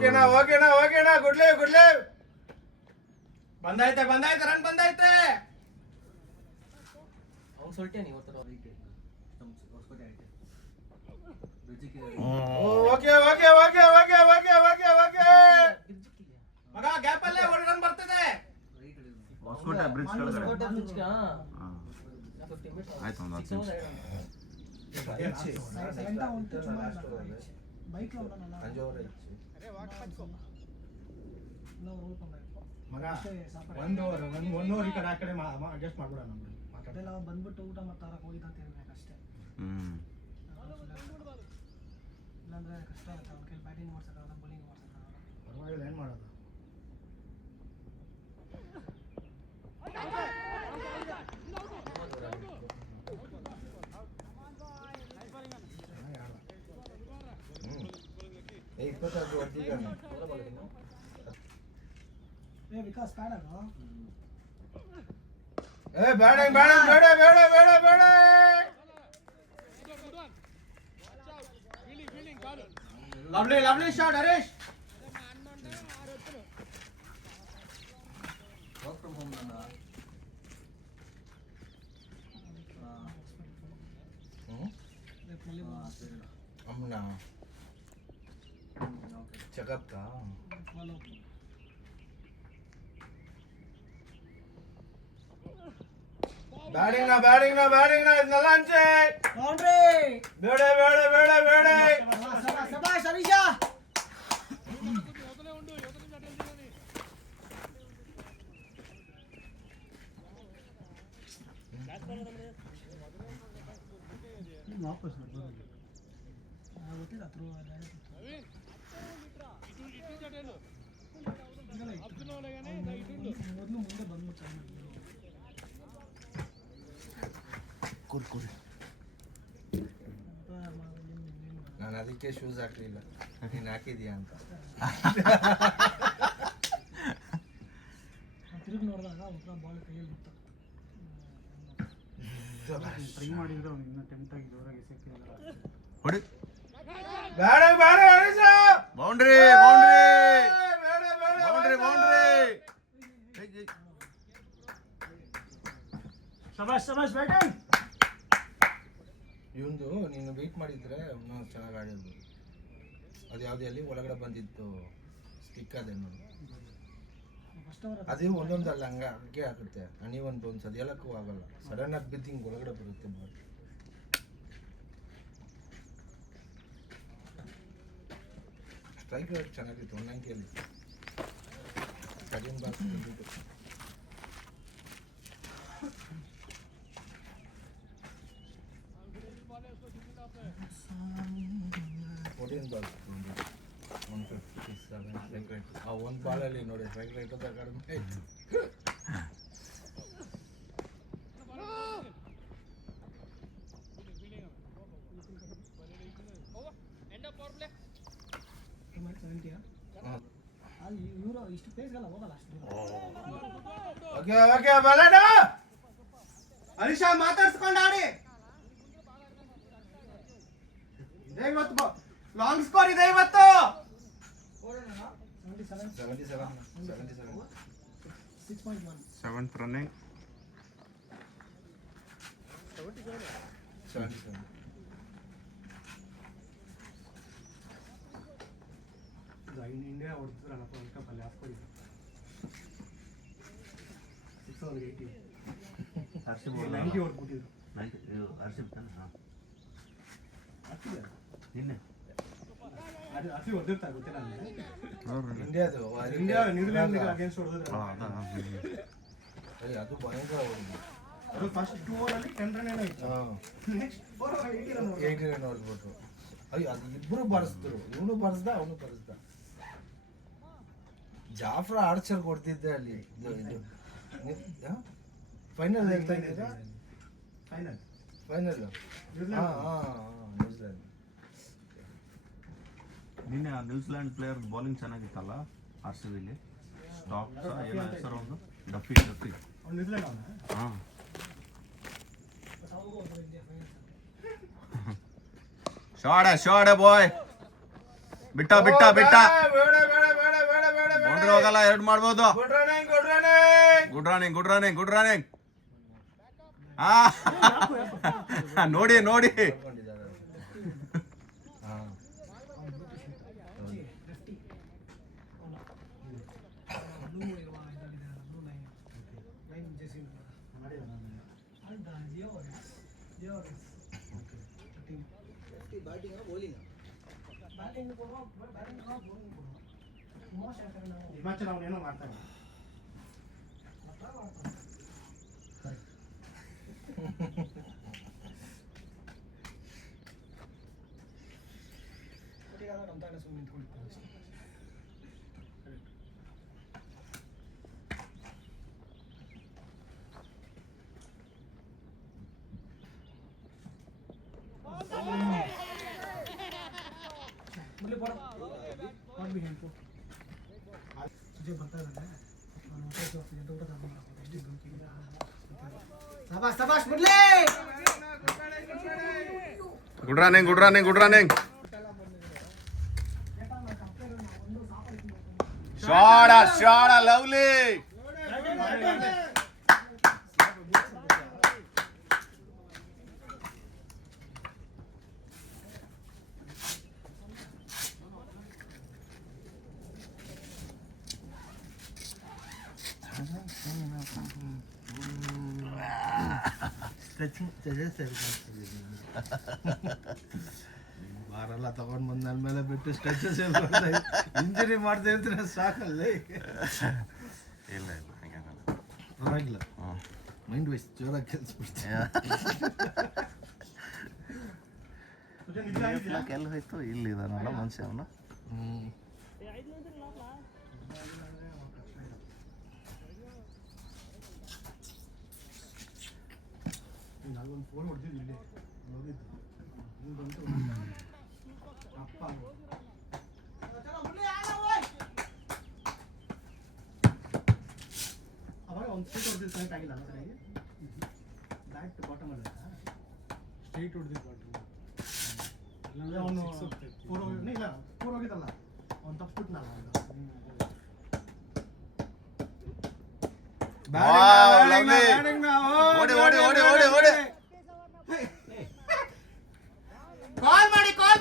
ಓಕೆನಾ ಗುಡ್ ಲೈವ್ ಬಂದಾಯ್ತೆ ರನ್ ಬಂದಾಯ್ತೆ. ಅವ್ನು ಸೊಲ್ಟೇನಿ ಇವತ್ತು ಹೊಸಕೋಟೆ ಆಯ್ತು ಬ್ರಿಡ್ಜಿಗೆ ಓಕೆ ಮಗ ಗ್ಯಾಪ್ ಅಲ್ಲೇ ಒಂದು ರನ್ ಬರ್ತದೆ. ರೈಟ್ ಹಿಡಿದು ಹೊಸಕೋಟೆ ಬ್ರಿಡ್ಜ್ ಕೆಳಗಡೆ ಹಾಂ 15 minutes ಆಯ್ತು ಒಂದು 10 ನಿಮಿಷ బైక్ లో ఉన్నాను ಮಗ 1 ಓವರ್ ಈ ಕಡೆ ಆ ಕಡೆ ಅಡ್ಜಸ್ಟ್ ಮಾಡ್ಬಿಡೋಣ ನಮ್ಗೆ ಅದೆಲ್ಲ ಬಂದ್ಬಿಟ್ಟು ಊಟ ಮಾಡ್ತಾರಕ್ಕೆ ಹೋಗಿದ್ದ ಅಂತ ಹೇಳ್ಬೇಕು ಅಷ್ಟೇ. ಇಲ್ಲಾಂದ್ರೆ ಕಷ್ಟ ಆಗುತ್ತೆ ಅವ್ನ ಕೈಲಿ ಬ್ಯಾಟಿಂಗ್ ಮಾಡ್ಸೋಕ್ಕಾಗಲ್ಲ ಬೌಲಿಂಗ್ ಮಾಡ್ಸೋಕ್ಕಾಗಲ್ಲ. ಪರವಾಗಿಲ್ಲ ಏನು ಮಾಡೋದು. ಇಪ್ಪತ್ತಾರು ಹೊಡ್ದಿದ್ದಾನೆ. ವಿಕಾಸ್ ಪ್ಯಾಡಲ್ಲ ಬ್ಯಾಟಿಂಗ್ ಬೇಡ lovely shot Harish. Work from home ನನ್ನ ಅಮ್ಮನ ಚೆಕಪ್ ಫಾಲೋ ಬ್ಯಾಟಿಂಗ್ ಇದನ್ನೆಲ್ಲ ಹಂಚೆ ಬೌಂಡ್ರಿ ಬೇಡ ಶಬಾಷ್ ಹರೀಶಾ. ವಾಪಸ್ ಗೊತ್ತಿಲ್ಲ ಥ್ರೂ ಮೊದಲು ಮುಂದೆ ಬಂದ್ಬಿಟ್ಟು ಕುರ್ಕುರಿ ನಾನು ಅದಕ್ಕೆ ಶೂಸ್ ಹಾಕ್ಲಿಲ್ಲ, ನೀನು ಹಾಕಿದ್ಯಾ ಅಂತ. ತಿರುಗಿ ನೋಡಿದಾಗ ಒಂಥರ ಬಾಲ್ ಕೈಯಲ್ಲಿ ಇತ್ತು. ಟ್ರೈ ಮಾಡಿದ್ರೆ ಅವ್ನು ಇನ್ನೂ ಟೆಂಪ್ಟ್ ಆಗಿ ಜೋರಾಗಿ ಎಸೆಕ್ಕಿಲ್ಲ. ಹೊಡಿ ಬೌಂಡ್ರಿ ಶಬಾಷ್ ಬ್ಯಾಟಿಂಗ್. ಇವಂದು ನೀನು ವೆಯ್ಟ್ ಮಾಡಿದ್ರೆ ಇನ್ನೂ ಚೆನ್ನಾಗಿ ಆಡಿರ್ಬೋದು. ಅದು ಯಾವುದೇ ಅಲ್ಲಿ ಒಳಗಡೆ ಬಂದಿತ್ತು ಸ್ಟಿಕ್ ಅದೇನು ಅದು ಒಂದೊಂದಲ್ಲ ಹಂಗೆ ಆಗುತ್ತೆ. ಹನಿ ಒಂದು ಬೌನ್ಸ್ ಅದು ಹೇಳಕ್ಕೂ ಆಗಲ್ಲ, ಸಡನ್ ಆಗಿ ಬಿದ್ದು ಹಿಂಗೆ ಒಳಗಡೆ ಬರುತ್ತೆ ಬಾಲ್. ಸ್ಟ್ರೈಕ್ ರೇಟ್ ಚೆನ್ನಾಗಿತ್ತು 190 ಕಡಿಮೆ ಬಾಕ್ಸ್ ಬಂದಿತ್ತು. 14 ಬಾಲ್ಸ್ 157 ಸ್ಟ್ರೈಕ್ ರೇಟ್. ಆ ಒಂದು ಬಾಲಲ್ಲಿ ನೋಡಿ ಸ್ಟ್ರೈಕ್ ರೇಟ್ ಅಂತ ಕಡಿಮೆ ಆಯಿತು. ಇವರು ಇಷ್ಟು ಪ್ಲೇಸ್ಗೆಲ್ಲ ಹೋಗಲ್ಲ ಅಷ್ಟು. ಓಕೆ ಬಲಡ ಹರೀಶ ಮಾತಾಡ್ಸ್ಕೊಂಡು ಆಡಿ. ಇದೆ ಇವತ್ತು ಲಾಂಗ್ ಸ್ಕೋರ್ ಇದೆ ಇವತ್ತು. 77 6.1 7th ರನ್ನಿಂಗ್ 77. ಇಂಡಿಯಾ ಹೊಡ್ತಿದ್ರಲ್ಲಪ್ಪ ವರ್ಲ್ಡ್ ಕಪ್ ಅಲ್ಲಿ ಹಾಕ್ಕೊಡಿ 680 ಹರ್ಷಿಪ್ 90 ಹೊಡ್ಬಿಟ್ಟಿದ್ರು. ಹರ್ಷಿಪ್ ತಾನೆ ನಿನ್ನೆ ಅದು ಅತಿ ಹೊಡೆದಿರ್ತಾರೆ ಗೊತ್ತಿಲ್ಲ ನನಗೆ. ಇಂಡಿಯಾದು ಇಂಡಿಯಾ ನ್ಯೂಜಿಲೆಂಡ್ ಅಗೇನ್ಸ್ಟ್ ಹೊಡೆದಿದ್ರು. ಅದು ಭಯಂಕರ ಹೊಡೆದು. ಅದು ಫಸ್ಟ್ 2 ಓವರ್ ಅಲ್ಲಿ 10 ರನ್ ಏನೋ ಇತ್ತು. ನೆಕ್ಸ್ಟ್ 4 ಓವರ್ 80 ರನ್ 80 ರನ್ ಹೊಡೆದ್ಬಿಟ್ರು. ಅಯ್ಯೋ ಅದು ಇಬ್ಬರು ಬಾರಿಸಿದ್ರು, ಇವನು ಬಾರಿಸ್ದ ಅವನು ಬಾರಿಸ್ದ. ಜಾಫ್ರಾ ಆರ್ಚರ್ ಕೊಡ್ತಿದ್ದೆ ಅಲ್ಲಿ. ಫೈನಲ್ ಹೇಳ್ತಾ ಇದ್ದೀರಾ? Final New Zealand. ನಿನ್ನೆ ಆ ನ್ಯೂಜಿಲೆಂಡ್ ಪ್ಲೇಯರ್ ಬೌಲಿಂಗ್ ಚೆನ್ನಾಗಿತ್ತಲ್ಲ ಆರ್ ಸಿ ಬಿಲಿ. ಸ್ಟಾಕ್ಸ್ ಏನೋ ಹೆಸರು ಒಂದು ಡಫಿ ಅವ್ನು ನ್ಯೂಜಿಲೆಂಡ್ ಅವನ ಹಾಂ ಶಾಡೆ ಬಾಯ್. ಬಿಟ್ಟ ಬಿಟ್ಟ ಬಿಟ್ಟ ಬೌಂಡ್ರಿ ಹೋಗಲ್ಲ, 2 ಮಾಡ್ಬೋದು. Good running good running good running. ನೋಡಿ ನೋಡಿ ಹಿಮಾಚಲ ಅವನೇನೋ ಮಾಡ್ತಾನೆ. Good running good running good running. ಶಾಡ ಶಾಡ ಲವ್ಲಿ. ಬಾರೆಲ್ಲ ತಗೊಂಡ್ ಬಂದು ನನ್ನ ಮೇಲೆ ಬಿಟ್ಟು ಸ್ಟ್ರೆಚಸ್ ಇಂಜರಿ ಮಾಡ್ತಾ ಇರ್ತೀನಿ ಸಾಕಲ್ಲಿ. ಇಲ್ಲ ಇಲ್ಲ ಹಂಗೇನಲ್ಲ, ಪರವಾಗಿಲ್ಲ, ಮೈಂಡ್ ವೈಸ್ ಜೋರಾಗಿ ಕೆಲ್ಸ್ಬಿಡ್ತೀನಿ. ಎಲ್ಲ ಹೋಯ್ತು, ಇಲ್ಲಿದಾನಲ್ಲ ಮನುಷ್ಯ ಅವನು. ನಾಲ್ಗೊಂದು ಫೋನ್ ಹೊಡೆದಿದ್ದು ಇಲ್ಲೇ ಹೋಗಿದ್ದು ಹಿಂಗೆ ಬಂತು ಅಪ್ಪ ಅವಾಗ ಒಂದು ಸ್ಟ್ರೈಟ್ ಹೊಡೆದಿದ್ದು ಕನೆಕ್ಟ್ ಆಗಿಲ್ಲ ಅಲ್ಲ ಸರಿಯಾಗಿ. ಬ್ಯಾಟ್ ಬಾಟಮ್ ಅಲ್ಲ ಸ್ಟ್ರೈಟ್ ಹೊಡೆದಿದ್ದು ಅವನು ಪೂರ್ ಹೋಗಿ ಇಲ್ಲ ಪೂರ್ ಹೋಗಿದ್ದಲ್ಲ ಅವ್ನು ತಪ್ಪಿಬಿಟ್ನಲ್ಲ. ಓಡಿ ಓಡಿ ಓಡಿ ಓಡಿ ಓಡಿ. ಕಾಲ್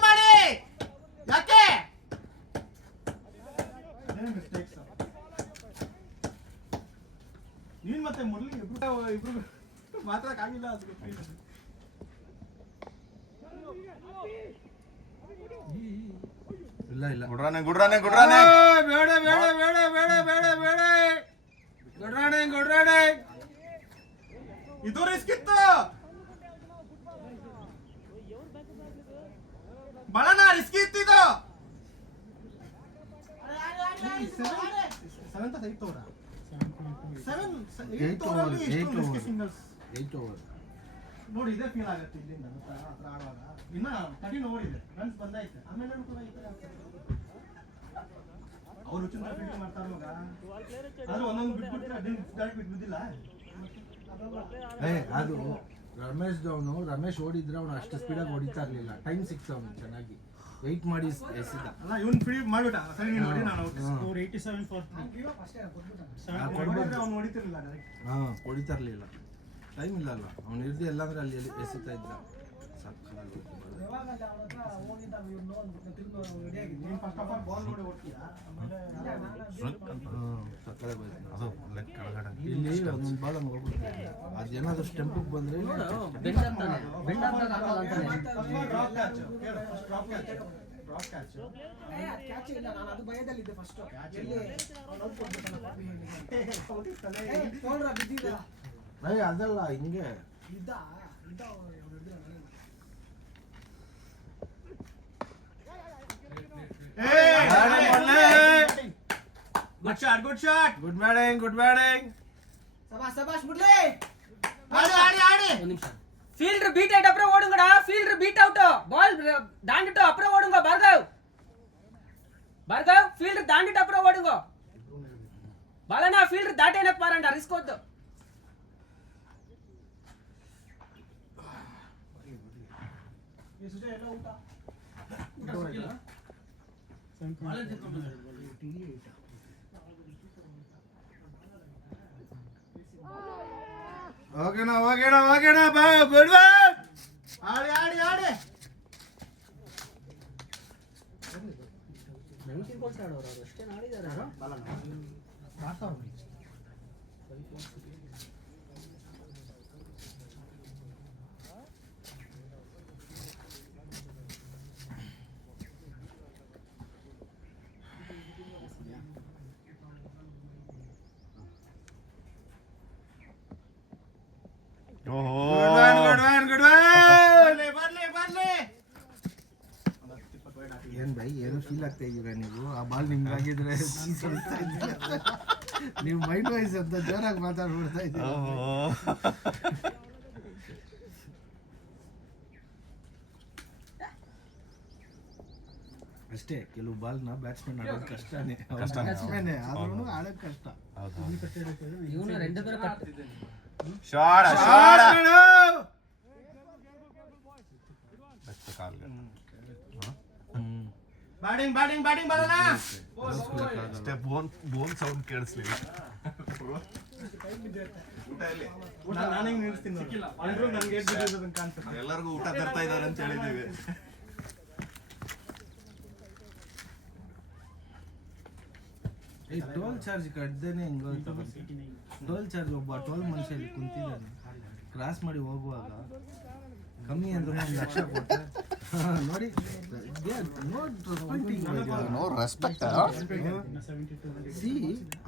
ಮಾಡಿ ಯಾಕೆ ನೀನ್ ಮತ್ತೆ ಮುರಳಿ ಇಬ್ರು ಮಾತಾಡಕ್ಕಾಗಿಲ್ಲ. ಇಲ್ಲ ಇಲ್ಲ, good running good running good running. ಬೇಡ ಬೇಡ ಬೇಡ ಬೇಡ ಬೇಡ ಬೇಡ. Good running good running. ಇದು ರಿಸ್ಕ್ ಇತ್ತು ಬಲನ, ರಿಸ್ಕ್ ಇತ್ತು ಇದು. 8 ಓವರ್ ನೋಡಿ ಇದೇ ಫೀಲ್ ಆಗುತ್ತೆ ಇಲ್ಲಿಂದ ಹತ್ರ ಆಡುವಾಗ. ಇನ್ನ 13 ಓವರ್ ಇದೆ, ರನ್ಸ್ ಬಂದೈತೆ. ಆಮೇಲೆ ಕೂಡ ಈ ತರ ಅವ್ರು ಹುಚ್ಚಿನ ಫೀಲ್ಡಿಂಗ್ ಮಾಡ್ತಾರೆ ಮಗ. ಆದ್ರೆ ಒಂದೊಂದು ಬಿಟ್ಬಿಟ್ರೆ ಡೈರೆಕ್ಟ್ ಬಿದ್ದಿಲ್ಲ. ಅದು ರಮೇಶ್ ಓಡಿದ್ರೆ ಅವನು ಅಷ್ಟು ಸ್ಪೀಡಾಗಿ ಹೊಡಿತಾ ಇರ್ಲಿಲ್ಲ, ಟೈಮ್ ಸಿಕ್ತು ಅವನು ಚೆನ್ನಾಗಿ ವೆಯ್ಟ್ ಮಾಡಿ ಎಸಿದ. ಅಲ್ಲ ಇವನ್ ಫೀಲ್ಡ್ ಮಾಡ್ಬಿಟ್ಟ ಸರಿ ನೋಡಿ. ನಾನು ಸ್ಕೋರ್ 87 ಫಾರ್ ಅವ್ನು ಹೊಡಿತಿರ್ಲಿಲ್ಲ ಡೈರೆಕ್ಟ್. ಹೊಡಿತಾ ಇರ್ಲಿಲ್ಲ, ಟೈಮ್ ಇಲ್ಲಲ್ಲ ಅವ್ನು ಇರ್ದು ಎಲ್ಲಾಂದ್ರೆ ಅಲ್ಲಿ ಎಸಿತಾ ಇದ್ದ. ನೀನು ಫಸ್ಟ್ ಆಫ್ ಆಲ್ ಬಾಲ್ ನೋಡಿ ಓಡ್ತೀಯಾ, ಇಲ್ಲಿ ಒಂದೊಂದು ಬಾಲ್ ಹಂಗೆ ಹೋಗ್ಬಿಡ್ತೀವಿ. ಅದೇನಾದ್ರು ಸ್ಟೆಂಪಿಗೆ ಬಂದ್ರೆ ಅದಲ್ಲ ಹಿಂಗೆ good shot. Good batting good batting. ஒரு நிமிஷம். ஃபீல்டர் பீட் ஆயிட்டு அப்புறம் ஓடுங்கடா. ஃபீல்டர் பீட் அவுட், பால் தாண்டிட்டு அப்புறம் ஓடுங்க. భార్గవ్ ఫీల్డర్ దాండిட்டு అப்புறம் ఓడుங்க. బాలనా ఫీల్డర్ దాటేనకు పారండి, రిస్క్ వద్దు. ಓಕೆನಾ ಬಾ ಗುಡ್ ಬಾಯ್. ಆಡಿ ಆಡಿ ಆಡಿ 90 ಗೋಲ್ಸ್ ಆಡೋರು ಅವರು ಅಷ್ಟೇ ಆಡಿದ್ದಾರೆ. ಗುಡ್ ಬಾಯ್. ಬರ್ಲಿ ಏನ್ ಬೈ ಏನೋ ಫೀಲ್ ಆಗ್ತಾ ಇದೀರಾ ನೀವು? ಆ ಬಾಲ್ ನಿಮ್ಗೆ ಆಗಿದ್ರೆ ನೀವು ಮೈಂಡ್ ವೈಸ್ ಅಂತ ಜೋರಾಗಿ ಮಾತಾಡ್ಬಿಡ್ತಾ ಇದ್ದೀರಾ. ಅಷ್ಟೇ, ಕೆಲವು ಬಾಲ್ನ ಬ್ಯಾಟ್ಸ್ಮನ್ ಆಡೋದು ಕಷ್ಟನೇ, ಬ್ಯಾಟ್ಸ್ಮನ್ ಆದ್ರೂ ಆಡೋದು ಕಷ್ಟ. ಇವನು 2 ಬೇರೆ ಕಟ್ ಬ್ಯಾಟಿಂಗ್ ಬರೋಣ. ಅಷ್ಟೇ ಬೋನ್ ಸೌಂಡ್ ಕೇಳಿಸ್ಲಿಲ್ಲ. ನಾನು ನಿಲ್ಲಿಸ್ತೀನಿ ನೋಡಿ. ಎಲ್ರೂ ನನಗೆ ಎಷ್ಟು ಬಿದ್ದೋದನ್ನ ಕಾಣ್ತದೆ. ಎಲ್ಲರಿಗೂ ಊಟ ತರ್ತಾ ಇದ್ದಾರೆ ಅಂತ ಹೇಳಿದೀವಿ. ಟೋಲ್ ಚಾರ್ಜ್ ಕಟ್ದೇನೆ ಟೋಲ್ ಚಾರ್ಜ್ ಒಬ್ಬ ಟೋಲ್ ಮನುಷ್ಯ ಇಲ್ಲಿ ಕುಂತಿದ್ದಾನೆ, ಕ್ರಾಸ್ ಮಾಡಿ ಹೋಗುವಾಗ ಕಮ್ಮಿ ಅಂದ್ರೆ 1 ಲಕ್ಷ ಕೊಟ್ಟೆ. ನೋಡಿ, no respect. see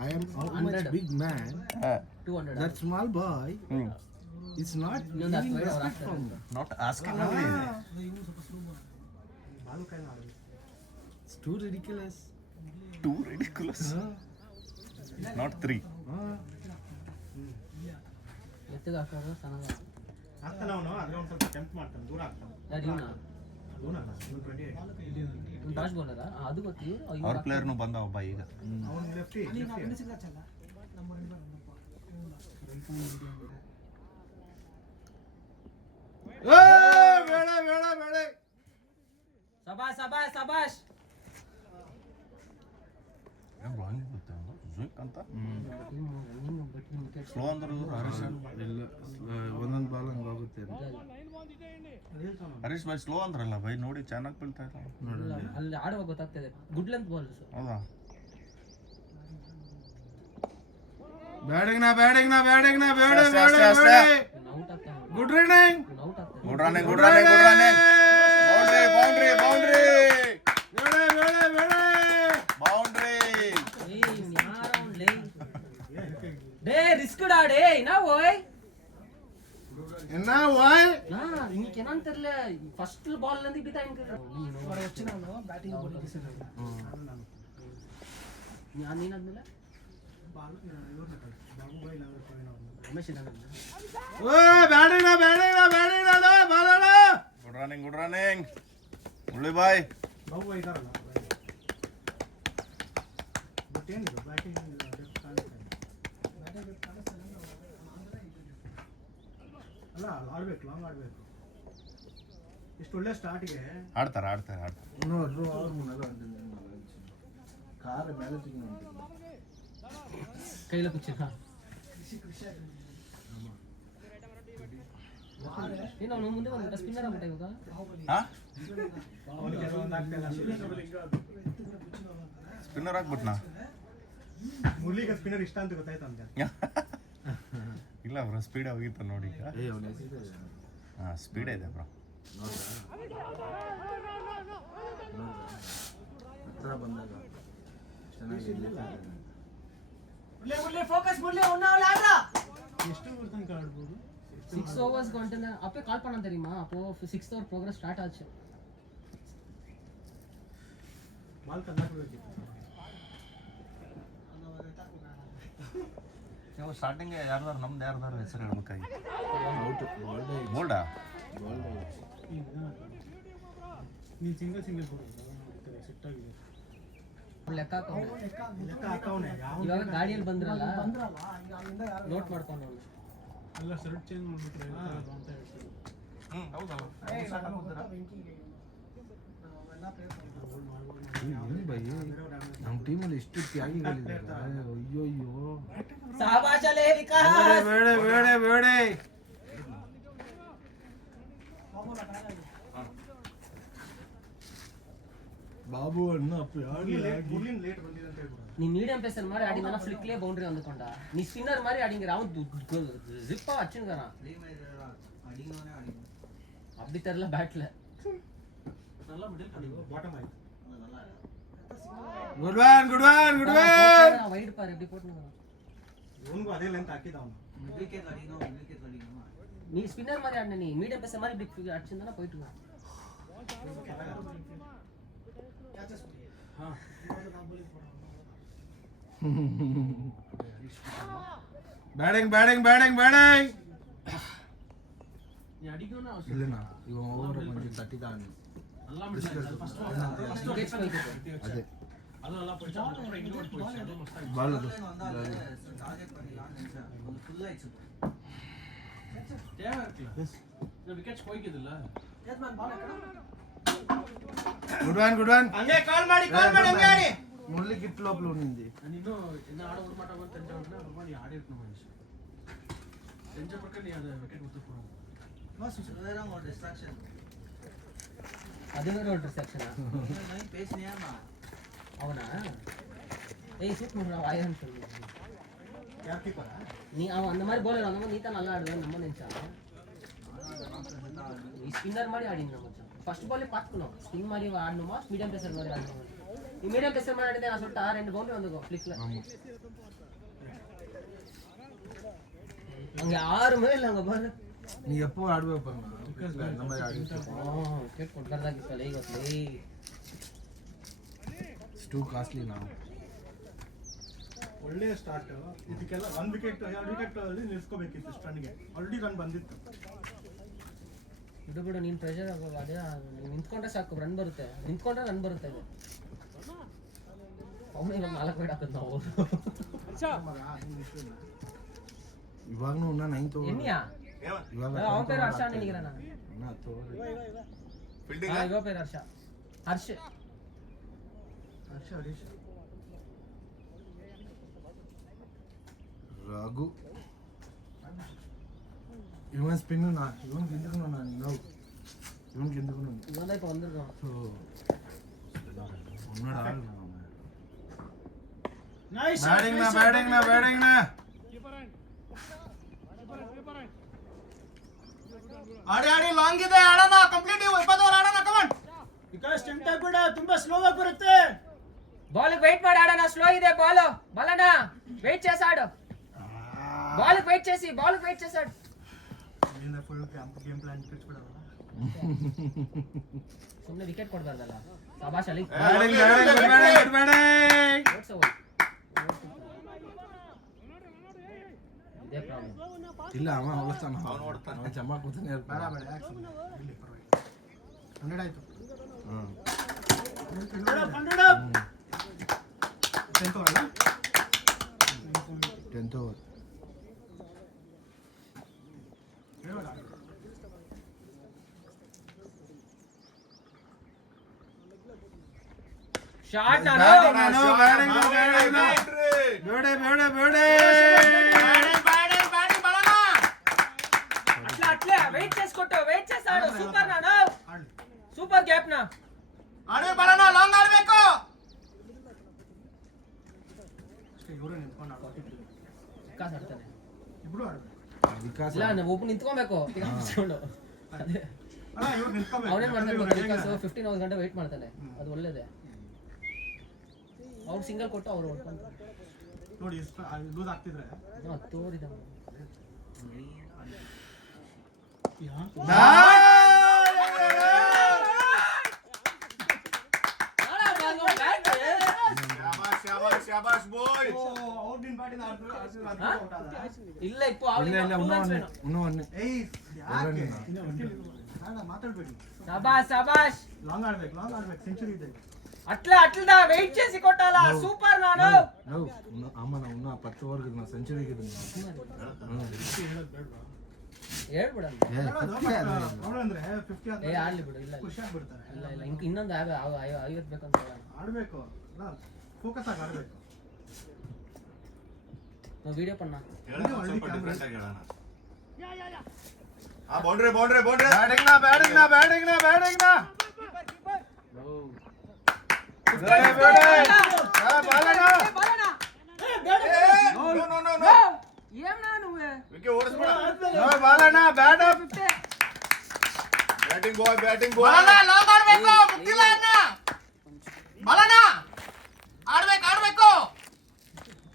I am how much big man, 200 that small boy is not ಇನ್ನೊಂದು giving 10 respect from me. Not asking only. It's too ridiculous. 2 ridiculous. Not 3. ಎತ್ತಿಗೆ ಹಾಕೋದು ಚೆನ್ನಾಗಿ ಆಗ್ತಾನೆ ಅವನು. ಅದ್ರ ಒಂದು ಸ್ವಲ್ಪ ಟೆಂಪ್ಟ್ ಮಾಡ್ತಾನೆ, ದೂರ ಆಗ್ತಾನೆ. ಯಾರು ಇವನ ದೂರ ಅಲ್ಲ, 28. ಫಾಸ್ಟ್ ಬೌಲರಾ? ಅದು ಗೊತ್ತು. ಇವರು ಅವ್ರ ಪ್ಲೇಯರ್ನು ಬಂದ ಒಬ್ಬ ಈಗ. ಅವನು ಲೆಫ್ಟಿ. ಬೇಡ ಸಬಾಷ್ ಅಂತ ಸ್ಲೋ ಅಂದ್ರೆ ಇಲ್ಲ, ಒಂದೊಂದು ಬಾಲ್ ಹಂಗೆ ಹೋಗುತ್ತೆ ಅಂತ. ಹರೀಶ್ ಭಾಯ್ ಸ್ಲೋ ಅಂದ್ರಲ್ಲ ಬೈ, ನೋಡಿ ಚೆನ್ನಾಗಿ ಬೀಳ್ತಾ ಇಲ್ಲ. ಅಲ್ಲಿ ಆಡುವಾಗ ಗೊತ್ತಾಗ್ತದೆ. Good length ball. ಹೌದಾ? ಬ್ಯಾಟಿಂಗ್ ಔಟ್ ಆಗ್ತಾನೆ. Good running. ಔಟ್ ಆಗ್ತಾನೆ. Good running. ಬೌಂಡ್ರಿ. ರಿಸ್ಕ್ ಡಾಡೇ ನಾ ಓಯ್ ಎನ್ನ ವಾಯ್ ನಾ ఇంకేనంతర్ల ఫస్ట్ బాల్ నంది బితా ఇంక వాడు వచ్చినాను బ్యాటింగ్ బౌలింగ్ చేశాను నేను నేనన్నల బాల్ ఎవరు బాబు బాయ్ లాగా పోయినా రమేష్ ఇదన్న ಓ ಬ್ಯಾಟಿಂಗ್ ಬಾಲಡ. ಗುಡ್ ರನ್ನಿಂಗ್ ಮುರಳಿ ಬಾಯ್. ಬಾಬು ಬಾಯ್ ಇದಾರಲ್ಲ, ಬಟ್ ಏನಿದೆ ಬ್ಯಾಟಿಂಗ್ ಅಲ್ಲ, ಆಡ್ಬೇಕು, ಲಾಂಗ್ ಆಡ್ಬೇಕು. ಇಷ್ಟು ಒಳ್ಳೆ ಸ್ಟಾರ್ಟ್ಗೆ ಆಡ್ತಾರೆ. ನೋಡ್ರು ಅವ್ರ ಮುನ್ನಲ್ಲ ಕಾರ್ ಮೇಲೆ ಕೈಲ ಕುಚ್ಚಿನ ಏನು ಅವನು ಮುಂದೆ ಒಂದು ಸ್ಪಿನ್ನರ್ ಆಗ್ಬಿಟ್ಟ ಇವಾಗ. ಸ್ಪಿನ್ನರ್ ಆಗ್ಬಿಟ್ನಾ? ಮುರಳಿಗೆ ಸ್ಪಿನ್ನರ್ ಇಷ್ಟ ಅಂತ ಗೊತ್ತಾಯ್ತು ಅಂತ. ಇಲ್ಲ ಬ್ರೋ, ಸ್ಪೀಡ್ ಹೋಗಿತ್ತು ನೋಡಿ ಈಗ. ಹಾಂ, ಸ್ಪೀಡ್ ಇದೆ ಬ್ರೋ. ಹತ್ರ ಬಂದಾಗ ಮುಳ್ಳೆ ಫೋಕಸ್ ಮುಳ್ಳೆ ಉನ್ನಾವಲ್ಲ ಆಡ್ರಾ ಎಷ್ಟು ಓವರ್ ತನಕ ಆಡ್ಬೋದು? 6 overs ಗಂಟನ ಅಪ್ಪೆ ಕಾಲ್ பண்ண தெரியுமா? அப்போ 6th over progress start ஆச்சு. ಬಾಲ್ ತಳ್ಳಾಕಬೇಕಿತ್ತು. ನೀವು ಸ್ಟಾರ್ಟಿಂಗ್ ಯಾರ್ದಾರು ಹೆಸರು ಹೇಳ್ಬೇಕಾಗಿ. ಬೋಲ್ಡಾ? ನೀನು ಸಿಂಗಲ್ ಕೊಡೋದು ಸೆಟ್ ಆಗಿದೆ. ಲೆಕ್ಕ ಹಾಕೋಣ. ಲೆಕ್ಕ ಹಾಕವನೆ. ಇವಾಗ ಗಾಡಿಯಲ್ಲಿ ಬಂದ್ರಲ್ಲ ಈಗ ಅಲ್ಲಿಂದ ಯಾರು ನೋಟ್ ಮಾಡ್ಕೊಂಡು ಹೋಗಿ ಎಲ್ಲ ಶರ್ಟ್ ಚೇಂಜ್ ಮಾಡ್ಬಿಟ್ರೆ ಅಂತ ಹೇಳ್ತಾರೆ. ಹೌದಲ್ಲ. ಬೆಂಕಿಗೆ ಏನು ಬೈ ನಮ್ಮ ಟೀಮಲ್ಲಿ ಎಷ್ಟು ತ್ಯಾಗಿಗಳಿದ್ದಾರೆ. ಅಯ್ಯೋ ಅಯ್ಯೋ ಸಾಬಾಷ್ ಅಲೆ ವಿಕಾಸ್. ಬೇಡ ಬೇಡ ಬೇಡ ಬಾಬು ಅಣ್ಣ ಲೇಟ್ ಬಂದಿದೆ ಅಂತ ಹೇಳ್ಬಿಡು. ನೀ ಮೀಡಿయం ಪೇಸರ್ ಮಾಡಿ ಆಡಿಂದ ಫ್ಲಿಕ್ಲೇ ಬೌಂಡ್ರಿ ಅಂದ್ಕೊಂಡ ನೀ ಸ್ಪಿನ್ನರ್ ಮಾಡಿ ಆಡಿಂಗ ರಾವ್ ಜಿಪ್ಪ ಹಚ್ಚಿನ್ಗಾರ ಅಡಿಗೋನೇ ಅಡಿ அப்படி தெரியல பேட்ல நல்லா மிடில் பண்ணி பாட்டம் ஆயிடுச்சு. Good one good one good one. Wide ಪಾರ್ எப்படி போட்டுங்க ಇವನಿಗೂ ಅದೇ ಲೆಂತ್ ಹಾಕಿದ ಅವನು. ವಿಕೆಟ್ ಅಡಿಗೋ நீ ஸ்பின்னர் மாதிரி ஆடுன நீ மீடியம் பேசர் மாதிரி இப்படி அடிச்சிருந்தா போயிட்டு வா. ಹಾಂ ಬ್ಯಾಟಿಂಗ್ ಬ್ಯಾಟಿಂಗ್ ಬ್ಯಾಟಿಂಗ್ ಬ್ಯಾಟಿಂಗ್. ನೀ ಅಡಿಗೋನ ಅವಶ್ಯ ಇಲ್ಲನಾ ಇವ ಓವರ್ ಬಂದು ತಟ್ಟಿದಾನೆ. ವಿಕೆಟ್ಸ್ ಹೋಯ್ತು ಅದೇ ಅದು ಎಲ್ಲ ಪೊಸಿಷನ್ ಅப்புறம் இன்னொரு பொசிஷன் அது மஸ்தா ಬಾಲ್ ಅದು ಟಾರ್ಗೆಟ್ பண்ணிடலாம்னு நினைச்சேன் அது ஃபுல் ஆயிடுச்சு தேவை இருக்குல்ல. இந்த ವಿಕೆಟ್ಸ್ ಹೋಗಿದಿಲ್ಲ. ಯಜಮಾನ್ ಬಾಲ್ ಎక్కడ ಗುಡ್ ಒನ್ ಗುಡ್ ಒನ್. ಹಂಗೆ ಕಾಲ್ ಮಾಡಿ ಹಂಗೆ ಆಡಿ. ಮುರಳಿ ಗಿಟ್ ಲೋಪ್ಲು ನಿಂದಿ ನಾನು ಇನ್ನು ಆಡೋ ಮಾಟ ಬಂತ ತಂಜಾವೂರ್ನ ಮಾಡಿ ಆಡಿರ್ತೀನಿ ಮನುಷ್ಯ. ಸಂಜೆ ಪ್ರಕಾರ ನೀ ಅದು ವಿಕೆಟ್ ಗೊತ್ತು ಕೊಡು. வேற ஒரு டிஸ்ட்ராக்ஷன் அது வேற ஒரு டிஸ்ட்ராக்ஷனா நான் பேசினியாமா அவனா ஏய் சூட் பண்றா வாயன்னு சொல்லு ಯಾರ್ ಕೀಪರ್ நீ அவன் அந்த மாதிரி bowler அந்த மாதிரி நீ தான் நல்லா ஆடுவேன்னு நம்ம நினைச்சா நீ ஸ்பின்னர் மாதிரி ஆடிங்க மச்சான் ஃபர்ஸ்ட் பால்லே பாத்துக்கணும் ஸ்பின் மாதிரி ஆடணுமா மீடியம் பேசர் மாதிரி ஆடணுமா நீ மீடியம் பேசர் மாதிரி ஆடினா நான் சொல்லிட்டா ரெண்டு பவுண்டரி வந்துக்கும் ஃபிளிக்ல அங்க யாருமே இல்ல அங்க பாரு ನೀ ಎಪ್ಪೋ ಆಡ್ಬೇಕು ನಮ್ಮ ಆಡಿರ್ತೀವಿ. ವಿಕೆಟ್ ಕೊಡ್ಬಾರ್ದಾಗಿತ್ತಲ್ಲ ಇವತ್ತು ಟೂ ಕಾಸ್ಟ್ಲಿ ನಾವು. ಒಳ್ಳೆ ಸ್ಟಾರ್ಟ್. ಇದಕ್ಕೆಲ್ಲ 1 ವಿಕೆಟ್ 2 ವಿಕೆಟ್ ಅಲ್ಲಿ ನಿಲ್ಸ್ಕೋಬೇಕಿತ್ತು ಸ್ಟನ್ಗೆ. ಆಲ್ರೆಡಿ ರನ್ ಬಂದಿತ್ತು. ಇದು ಬಿಡು ನೀನ್ ಪ್ರೆಷರ್ ಆಗೋಲ್ಲ ಅದೇ ನೀನ್ ನಿಂತ್ಕೊಂಡ್ರೆ ಸಾಕು ರನ್ ಬರುತ್ತೆ ನಿಂತ್ಕೊಂಡ್ರೆ ರನ್ ಬರುತ್ತೆ ಇದು ಅವನೇ ಇವಾಗ 4 ವಿಕೆಟ್ ಹಾಕದ್ ನಾವು ಇವಾಗ್ನೂ ನಾ 9th ಓವರ್ ಎನ್ನಿಯಾ ಇವಾಗ ಅವನ ಪೇರು ಹರ್ಷ ನಿನಗಿರ ನಾನು ನಾ 10th ಓವರ್ ಇವ ಪೇರು ಹರ್ಷ ಹರ್ಷ ಹರೀಶ್ ರಘು ಇವನ್ ಸ್ಪಿನ್ ನಾ ಇವನ್ ಗೆಂದುಕನು ನಾನು ನಾವು ಇವನ್ ಗೆಂದುಕನು இவன் இப்ப வந்திருக்கான் ಸೊ ಒನ್ನಡ ಆಲ್ ನಾವು ನೈಸ್ ಬ್ಯಾಟಿಂಗ್ ನಾ ಆಡಿ ಲಾಂಗ್ ಇದೆ ಆಡೋಣ ಕಂಪ್ಲೀಟ್ 20 ಓವರ್ ಆಡೋಣ ಕಮಾನ್. ವಿಕಾಸ್ ಟೆಂಪ್ಟ್ ಆಗ್ಬೇಡ ತುಂಬಾ ಸ್ಲೋ ಆಗಿ ಬರುತ್ತೆ. ಬಾಲ್ వెయిట్ ಮಾಡಿ ఆడనా స్లో ಇದೆ ಬಾಲ್ ಬಲನ వెయిట్ చేసి ఆడు బాల్ వెయిట్ చేసి ఆడు ಇಲ್ಲಿಂದ ಫುಲ್ ಗೇಮ್ ಪ್ಲಾನ್ ಬಿಡ್ಸ್ಬಿಡೋಣ. ಸುಮ್ಮನೆ ವಿಕೆಟ್ ಕೊಡಬಾರ್ದಲ್ಲ ಸಾಬಾಷ್ ಅಲಿ ಬ್ಯಾಟಿಂಗ್ ಓಟ್ಸ್ ಓವರ್ ಇದೇ ಪ್ರಾಬ್ಲಮ್ ಇಲ್ಲ ಅವ ಹೊಲಸ್ತಾನ ಅವ ಜಮಾ ಕೂತಾನೆ ಬೇಡ ಇರ್ತಾನ. ಬೇಡ ಯಾಕೆ ಸುಮ್ಮನೆ ಇಲ್ಲಿ ಪರವಾಗಿಲ್ಲ. 100 ಆಯ್ತು. 100 10th ಓವರ್ ಅಲ್ಲ 10th ಓವರ್ ಶಾಟ್ అట్లే వెయిట్ చేసుకుంటా వెయిట్ చేసి ఆడు సూపర్ నానా సూపర్ గ్యాప్ నా ಆಡಿ ಬಲನ ಲಾಂಗ್ ಆಡಬೇಕು. ಅಷ್ಟೇ ಇವರು ನಿಂತ್ಕೊಂಡು ಆಡ್ತಾರೆ. ವಿಕಾಸ್ ಆಡ್ತಾನೆ ಇಬ್ರು ಆಡ್ಬೇಕು. ವಿಕಾಸ್ ಇಲ್ಲ ನಾವು ಒಬ್ಬ ನಿಂತ್ಕೊಬೇಕು ತಿರ್ಗಾಡ್ಸ್ಕೊಂಡು ಅದೇ ಅಲ್ಲ ಇವ್ರು ನಿಂತ್ಕೋಬೇಕು. ಅವನೇನ್ ಮಾಡ್ತಾನೆ ಗೊತ್ತಾ? ವಿಕಾಸ್ 15 ಅವರ್ಸ್ ಗಂಟೆ ವೆಯ್ಟ್ ಮಾಡ್ತಾನೆ ಅದು ಒಳ್ಳೇದೇ ಅವ್ರು ಸಿಂಗಲ್ ಕೊಟ್ಟು ಅವ್ರು ಹೊಡ್ಕೊಂತಾರೆ ನೋಡಿ ಲೂಸ್ ಆಗ್ತಿದ್ರೆ 10 ಓವರ್ ಇದೆ ಇಲ್ಲ ಇಪ್ಪ ಮಾತಾಡ್ಬೇಡಿ. ಶಬಾಷ್ ಶಬಾಷ್ ಲಾಂಗ್ ಆಡ್ಬೇಕು ಸೆಂಚುರಿ ಇದೆ. అట్లా వెయిట్ చేసి కొట్టాలా సూపర్ నాను అమ్మ నా ఉన్న 10 ఓవర్కి నా సెంచరీకి ಹೇಳೋದು ಬೇಡ. ಹೇಳ್ಬಿಡ ಪ್ರಾಬ್ಲಮ್ ಅಂದ್ರೆ 50 ಏ ಆಡ್ಲಿ ಬಿಡು. ಇಲ್ಲ ಖುಷಿ ಆಗ್ಬಿಡ್ತಾರೆ. ಇಲ್ಲ ಇಲ್ಲ ಇನ್ನೊಂದು 50 ಬೇಕಂತ ಹೇಳೋಣ. ಆಡ್ಬೇಕು, ಫೋಕಸ್ ಆಗಿ ಆಡ್ಬೇಕು. ನಾವು ವಿಡಿಯೋ ಪಣ್ಣ ಬೌಂಡ್ರಿ ಬ್ಯಾಟಿಂಗ್ ನಾ ಬ್ಯಾಟಿಂಗ್ ಬಾಯ್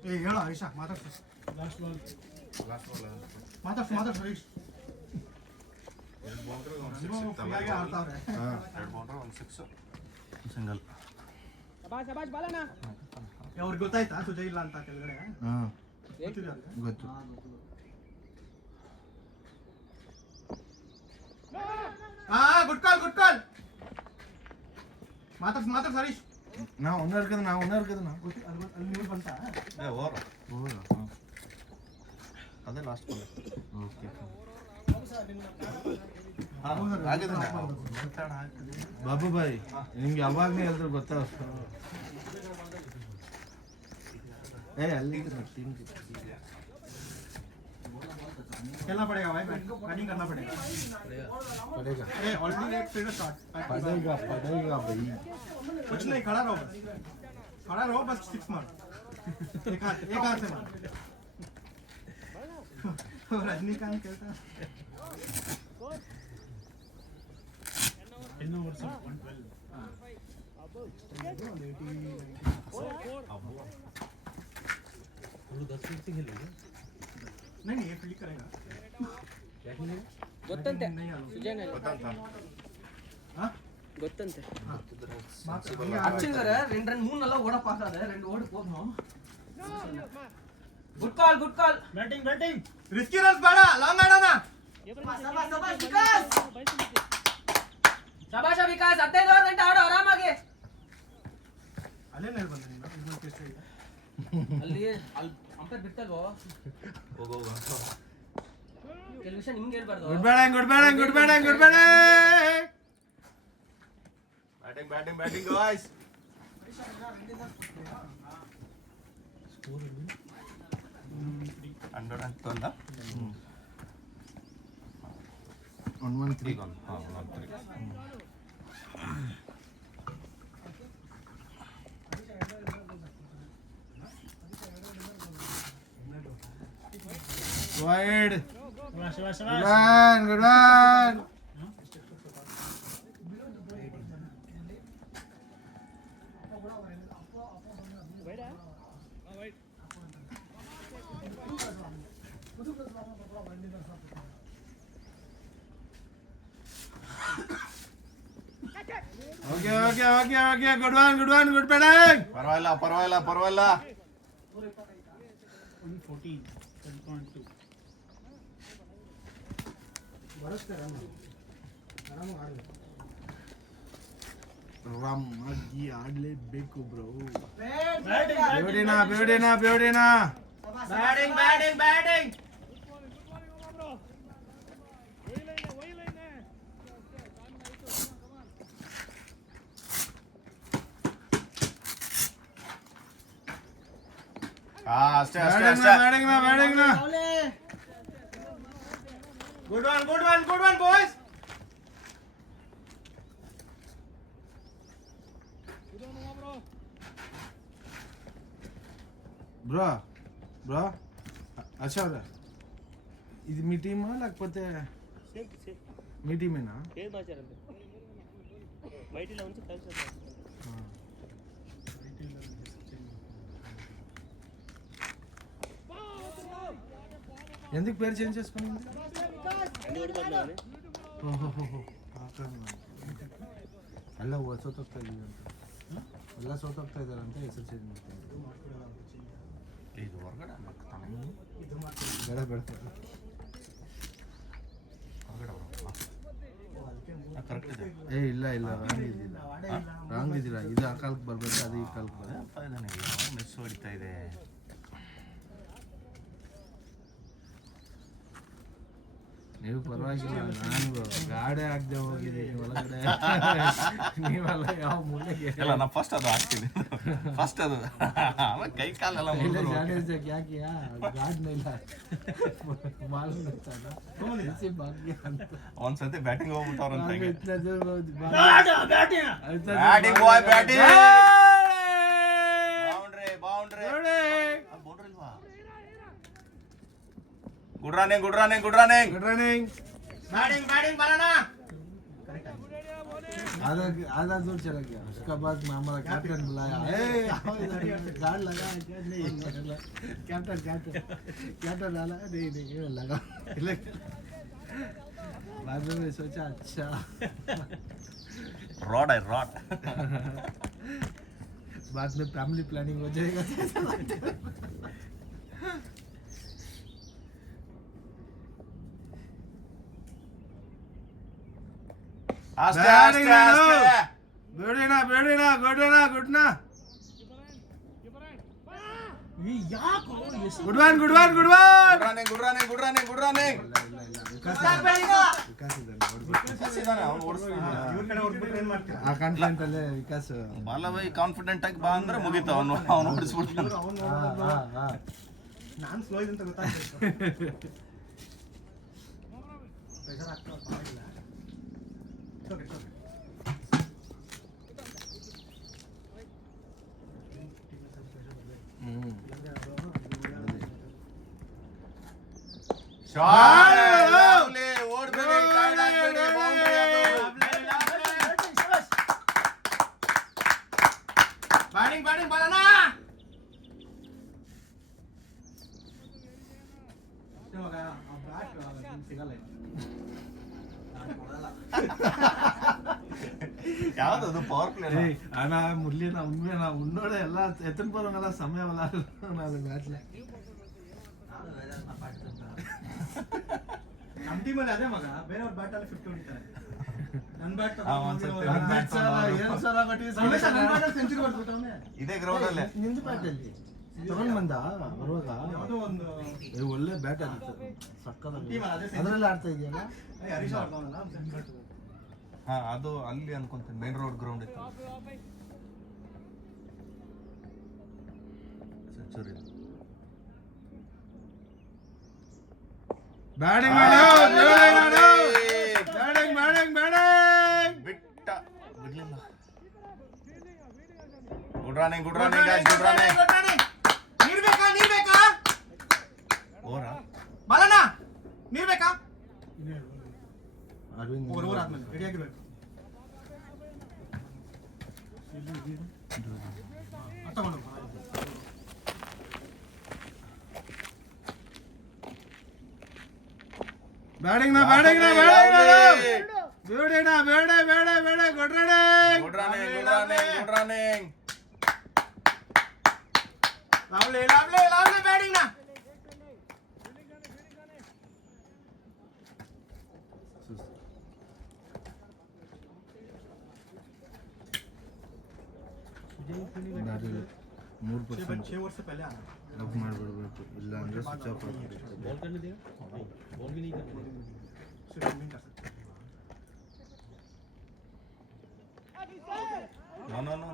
ಏ ಹೇಳ ಹರೀಶ, ಮಾತಾಡ್ಸು ಹರೀಶ್. ಆಡ್ತಾವ್ರೆ. ಸಿಂಗಲ್. ಅವ್ರಿಗೆ ಗೊತ್ತಾಯ್ತಾ ಸುಜಯ್ ಇಲ್ಲ ಅಂತ ಕೆಳಗಡೆ? ಗೊತ್ತಿದೆ ಅವ್ರಿಗೆ? ಗೊತ್ತು. ಗುಡ್ ಕಾಲ್. ಮಾತಾಡ್ಸು ಹರೀಶ್. ನಾವು ಉನ್ನರ್ಕದ ಅಲ್ಲಿ ನೀವು ಬಂತ? ಅದೇ ಲಾಸ್ಟ್ ಓಕೆ. ಬಾಬು ಬಾಯ್ ನಿಮ್ಗೆ ಯಾವಾಗಲೇ ಹೇಳಿದ್ರು ಗೊತ್ತಾ? ಅಲ್ಲಿ खेलना पड़ेगा भाई, बैटिंग करना पड़ेगा। अरे ऑलरेडी एक फील्डर शॉट पड़ेगा भाई। कुछ नहीं, खड़ा रहो बस 6 मार। एक हाथ से मार। रजनीकांत खेलता नहीं ये फील्ड करेगा। ಗೊತ್ತಂತೆ ಸುಜಯ್ ಗೊತ್ತಂತೆ ಹಚ್ಚಿದ್ದಾರೆ 2 ರನ್ 3 ನಲ್ಲ ಓಡ ಪಾಸ್ ಆದ 2 ಓಡ್ ಹೋದ್ನು. ಗುಡ್ ಕಾಲ್ बैटिंग रिस्की रन्स ಬೇಡ, ಲಾಂಗ್ ಆಡೋಣ. ಶಬಾಷ ವಿಕಾಸ್ 15 ಓವರ್ ಗಂಟೆ ಆಡೋ ಆರಾಮಾಗಿ. ಅಲ್ಲೇ ನೇಲ್ ಬಂದ ನೀನು ಇನ್ನೊಂದು ಟೆಸ್ಟ್ ಇದೆ ಅಲ್ಲಿ ಅಂಪೈರ್ ಬಿಟ್ಟಲ್ವೋ ಕೆಲವು ವಿಷಯ ನಿಮ್ಗೆ ಹೇಳ್ಬಾರ್ದು. Good batting guys. 113 wide. Good man. Okay. Good one. Good batting. ಪರವಾಗಿಲ್ಲ. 14 10.2 ಬರುತ್ತೆ ಆರಾಮಾಗಿ ಆಡಬೇಕು. ರಾಮಾಗಿ ಆಡಲೇಬೇಕು ಬ್ರೋ. ಬ್ಯಾಟಿಂಗ್ ಅಷ್ಟೇ. Good one boys. ಬ್ರೋ అచ్చా ఇది మీ టీమా లేకపోతే మీ టీమేనా? ఎందుకు పేరు చేంజ్ చేసుకునింది? ಎಲ್ಲ ಸೋತೋಗ್ತಾ ಇದ್ದಾರೆ ಅಂತ ಹೆಸರು ಚೇಂಜ್ ಮಾಡ್ತಾರೆ. ಇದು ಹೊರಗಡೆ ಬೇಡ ಕರೆಕ್ಟ್ ಇದೆ. ಇಲ್ಲ ರಾಂಗ್ ಇದ್ದೀರಾ. ಇದು ಆ ಕಾಲಕ್ಕೆ ಬರ್ಬೇಕು, ಅದು ಈ ಕಾಲಕ್ಕೆ ಬರ. ಮಿಸ್ ಹೊಡಿತಾ ಇದೆ. ನೀವು ಪರವಾಗಿಲ್ಲ, ನಾನು ಗಾಡಿ ಹಾಕ್ದೆ ಹೋಗಿದ್ದೀನಿ ಒಳಗಡೆ. ನೀವೆಲ್ಲ ಯಾವ ಮೂಲೆಗೆ ಇಲ್ಲ ನಾ ಫಸ್ಟ್ ಅದು ಹಾಕ್ತೀನಿ, ಫಸ್ಟ್ ಅದು ಆಮೇಲೆ ಕೈ ಕಾಲೆಲ್ಲ ಜಾಡೇಜಕ್ಕೆ ಯಾಕೆ ಗಾಡ್ನ ಇಲ್ಲ ಭಾಗ್ಯ ಅಂತ ಒಂದ್ಸತಿ ಬ್ಯಾಟಿಂಗ್ ಹೋಗ್ಬಿಟ್ಟವ್ರಂತ ಬ್ಯಾಟಿಂಗ್ ಬಾಯ್ ಬ್ಯಾಟಿಂಗ್ ಬೌಂಡ್ರಿ ಬೌಂಡ್ರಿ ಬೌಂಡ್ರಿ ಇಲ್ವಾ? Good running good running good running good running. Batting batting ಬರೋಣ. आधा दूर चला गया, उसका बाद में हमारा कैप्टन बुलाया, गार्ड लगा कैप्टन कैप्टन कैप्टन डाला, नहीं लगा। बाद में सोचा अच्छा रॉड है रॉड। बाद में फैमिली प्लानिंग हो जाएगा। आस्ते आस्ते आस्ते ಬೇಡೇನಾ ಬೇಡೇನಾ ಗುಡ್ಡೇನಾ ಗುಡ್ನಾ good one good one good one. Running good running good running good running. ಆ ಕಾನ್ಫಿಡೆಂಟ್ ಅಲ್ಲೇ ವಿಕಾಸ್ ಬಾಲಭಾಯಿ ಕಾನ್ಫಿಡೆಂಟ್ ಆಗಿ ಬಾ ಅಂದ್ರೆ ಮುಗೀತು, ಅವನು ಹೊಡಿಸ್ಬಿಡ್ತಾನೆ. ನಾನು ಸ್ಲೋ ಇದೆ ಅಂತ ಗೊತ್ತಾಗ್ತದೆ. ಪ್ರೆಷರ್ ಆಗ್ತಾ ಇಲ್ಲ. ಬ್ಯಾಟಿಂಗ್ ಬ್ಯಾಟಿಂಗ್ ಬರೋಣ. ಸಿಗಲ್ಲ ಯಾವ್ದದು ಪವರ್ ಪ್ಲೇ? ஆனா முரளி நான் உண்மையா நான் உன்னோட எல்லா எத்தனை போறவங்க எல்லாம் செம்மையா விளையாடுறோம் அது மேட்ச்ல. ನಮ್ಮ ಟೀಮಲ್ಲಿ ಅದೇ ಮಗ, ಬೇರೆಯವ್ರ ಬ್ಯಾಟ್ ಅಲ್ಲಿ 50 ಹೊಡಿತಾರೆ. ನನ್ನ ಬ್ಯಾಟ್ ಸೆಂಚುರಿ ಹೊಡೆದ್ಬಿಟ್ಟವನೇ. ಇದೇ ಗ್ರೌಂಡ್ ಅಲ್ಲೇ ನಿಂದು ಬ್ಯಾಟ್ ಅಲ್ಲಿ ತಗೊಂಡ್ ಬಂದ ಬರುವಾಗ ಯಾವುದೋ ಒಂದು ಒಳ್ಳೆ ಬ್ಯಾಟ್ ಆಗಿತ್ತು, ಸಕ್ಕತ್ತಾಗಿ ಟೀಮ್ ಅದೇ ಅದರಲ್ಲಿ ಆಡ್ತಾ ಇದೆಯಲ್ಲ. ಹರೀಶ್ ಆಡ್ತಾವನಲ್ಲ ಸೆಂಚುರಿ. ಹಾ ಅದು ಅಲ್ಲಿ ಅನ್ಕೊಂತೀನಿ, ಮೇನ್ ರೋಡ್ ಗ್ರೌಂಡ್ ಇತ್ತು ಸೆಂಚುರಿ. ಬ್ಯಾಟಿಂಗ್ ಮಾಡು ಬ್ಯಾಟಿಂಗ್ ಬ್ಯಾಟಿಂಗ್ ಬ್ಯಾಟಿಂಗ್ ಬಿಟ್ಟ ಬಿಡ್ಲಿಲ್ಲ. Good running good running guys good running. ನೀರ್ ಬೇಕಾ ಓವರಾ ಬಲನ ನೀರ್ ಬೇಕಾ? ಅರವಿಂದ್ ಓವರ್ ಆದ್ಮೇಲೆ ರೆಡಿ ಆಗಿರ್ಬೇಕು. ತಗೊಂಡು ಬ್ಯಾಟಿಂಗ್ ನಾ ಬ್ಯಾಟಿಂಗ್ ನಾ ಬ್ಯಾಟಿಂಗ್ ಬೇಡೇನಾ ಬೇಡ ಬೇಡ ಬೇಡ good running good running good running good running. Lovely batting ನಾ. ದಾರಿಲಿ 3% 6 ವರ್ಷ पहले आना ಆಫ್ ಮಾಡಿಬಿಡ್ಬೇಕು, ಇಲ್ಲ ಅಂದ್ರೆ ಸ್ವಿಚ್ ಆಫ್ ಆಗ್ಬಿಡುತ್ತೆ. बॉल करने देगा, बॉल भी नहीं करने देगा. सिर्फ रनिंग कर सकते हैं. No no no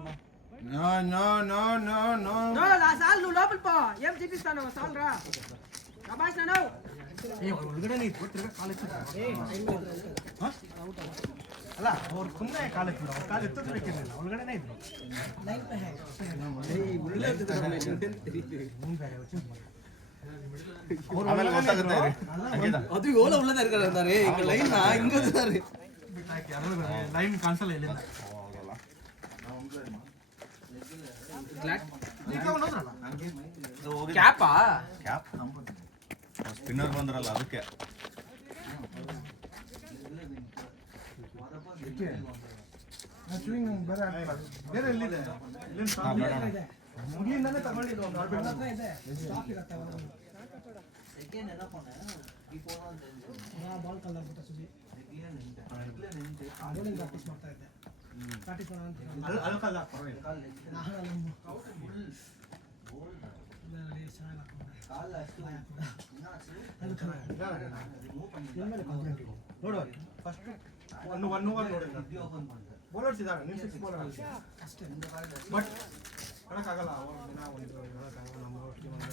no no no no no no No, la sal nu local pa. Em చూపిస్తాను సాల్ రా. శబాష్ నన్ను. ಒಳಗಡೆ ಇತ್ತು ತಿರ್ಗಾ ಕಾಲು ಎತ್ತಿದ. ಅಲ್ಲ ಅವ್ರು ಸುಮ್ಮನೆ ಕಾಲು ಎತ್ತಿದ್ರು, ಅವ್ರು ಕಾಲು ಎತ್ತಬೇಕಿರಲಿಲ್ಲ, ಒಳಗಡೆನೇ ಇದ್ರು. Line pay high. ಆಮೇಲೆ ಗೊತ್ತಾಗುತ್ತೆ ರೀ. ಅದು ಏಳು ಉಳ್ಳದ ಇರ್ತಾರೆ ಈಗ ಲೈನ್ ಹಿಂಗ ಬಿಟ್ಟಾಕಿ ಲೈನ್ ಕಾಣಿಸಲ್ಲ ಇಲ್ಲಿಂದ. ಕ್ಯಾಪಾ ಕ್ಯಾಪ್ ಸ್ಪಿನ್ನರ್ ಬಂದ್ರಲ್ಲ ಅದಕ್ಕೆ. ಬೇರೆ ಎಲ್ಲಿದೆ? ಮುಗಿಯಿಂದಾನೆ ತಗೊಂಡಿದ್ದು ಒಂದು ಇದೆ ಸ್ಟಾಕ್ ಇರುತ್ತೆ ಅವರು. ಬಾಲ್ ಕಲ್ ಆಗ್ಬಿಟ್ಟ ಸುಜಿ. ಬೌಲಿಂಗ್ ಪ್ರಾಕ್ಟೀಸ್ ಮಾಡ್ತಾ ಇದ್ದೆ. ಪ್ರಾಕ್ಟೀಸ್ ಮಾಡೋಣ ಅಂತ ಅಲ್ಕಲ್ಲ ಪರವಾಗಿಲ್ಲ. ನಾನು ಚೆನ್ನಾಗಿ ಕಾಲ್ ಅಷ್ಟು ರಿಮೂವ್ ನೋಡು ಫಸ್ಟ್ ಒನ್ ಓವರ್ ನೋಡಿ ಕಿಡ್ನಿ ಓಪನ್ ಮಾಡ್ತಾರೆ ಬೌಲರ್ಸ್ ಇದ್ದಾರೆ ನೀವು 6 ಬೌಲರ್ ಅಷ್ಟೇ ಬಟ್ ಹೇಳೋಕ್ಕಾಗಲ್ಲ ಅವಾಗ ದಿನ ಒಂದು ಹೇಳೋಕ್ಕಾಗಲ್ಲ ನಮ್ಮ ಒಟ್ಟಿಗೆ ಒಂದು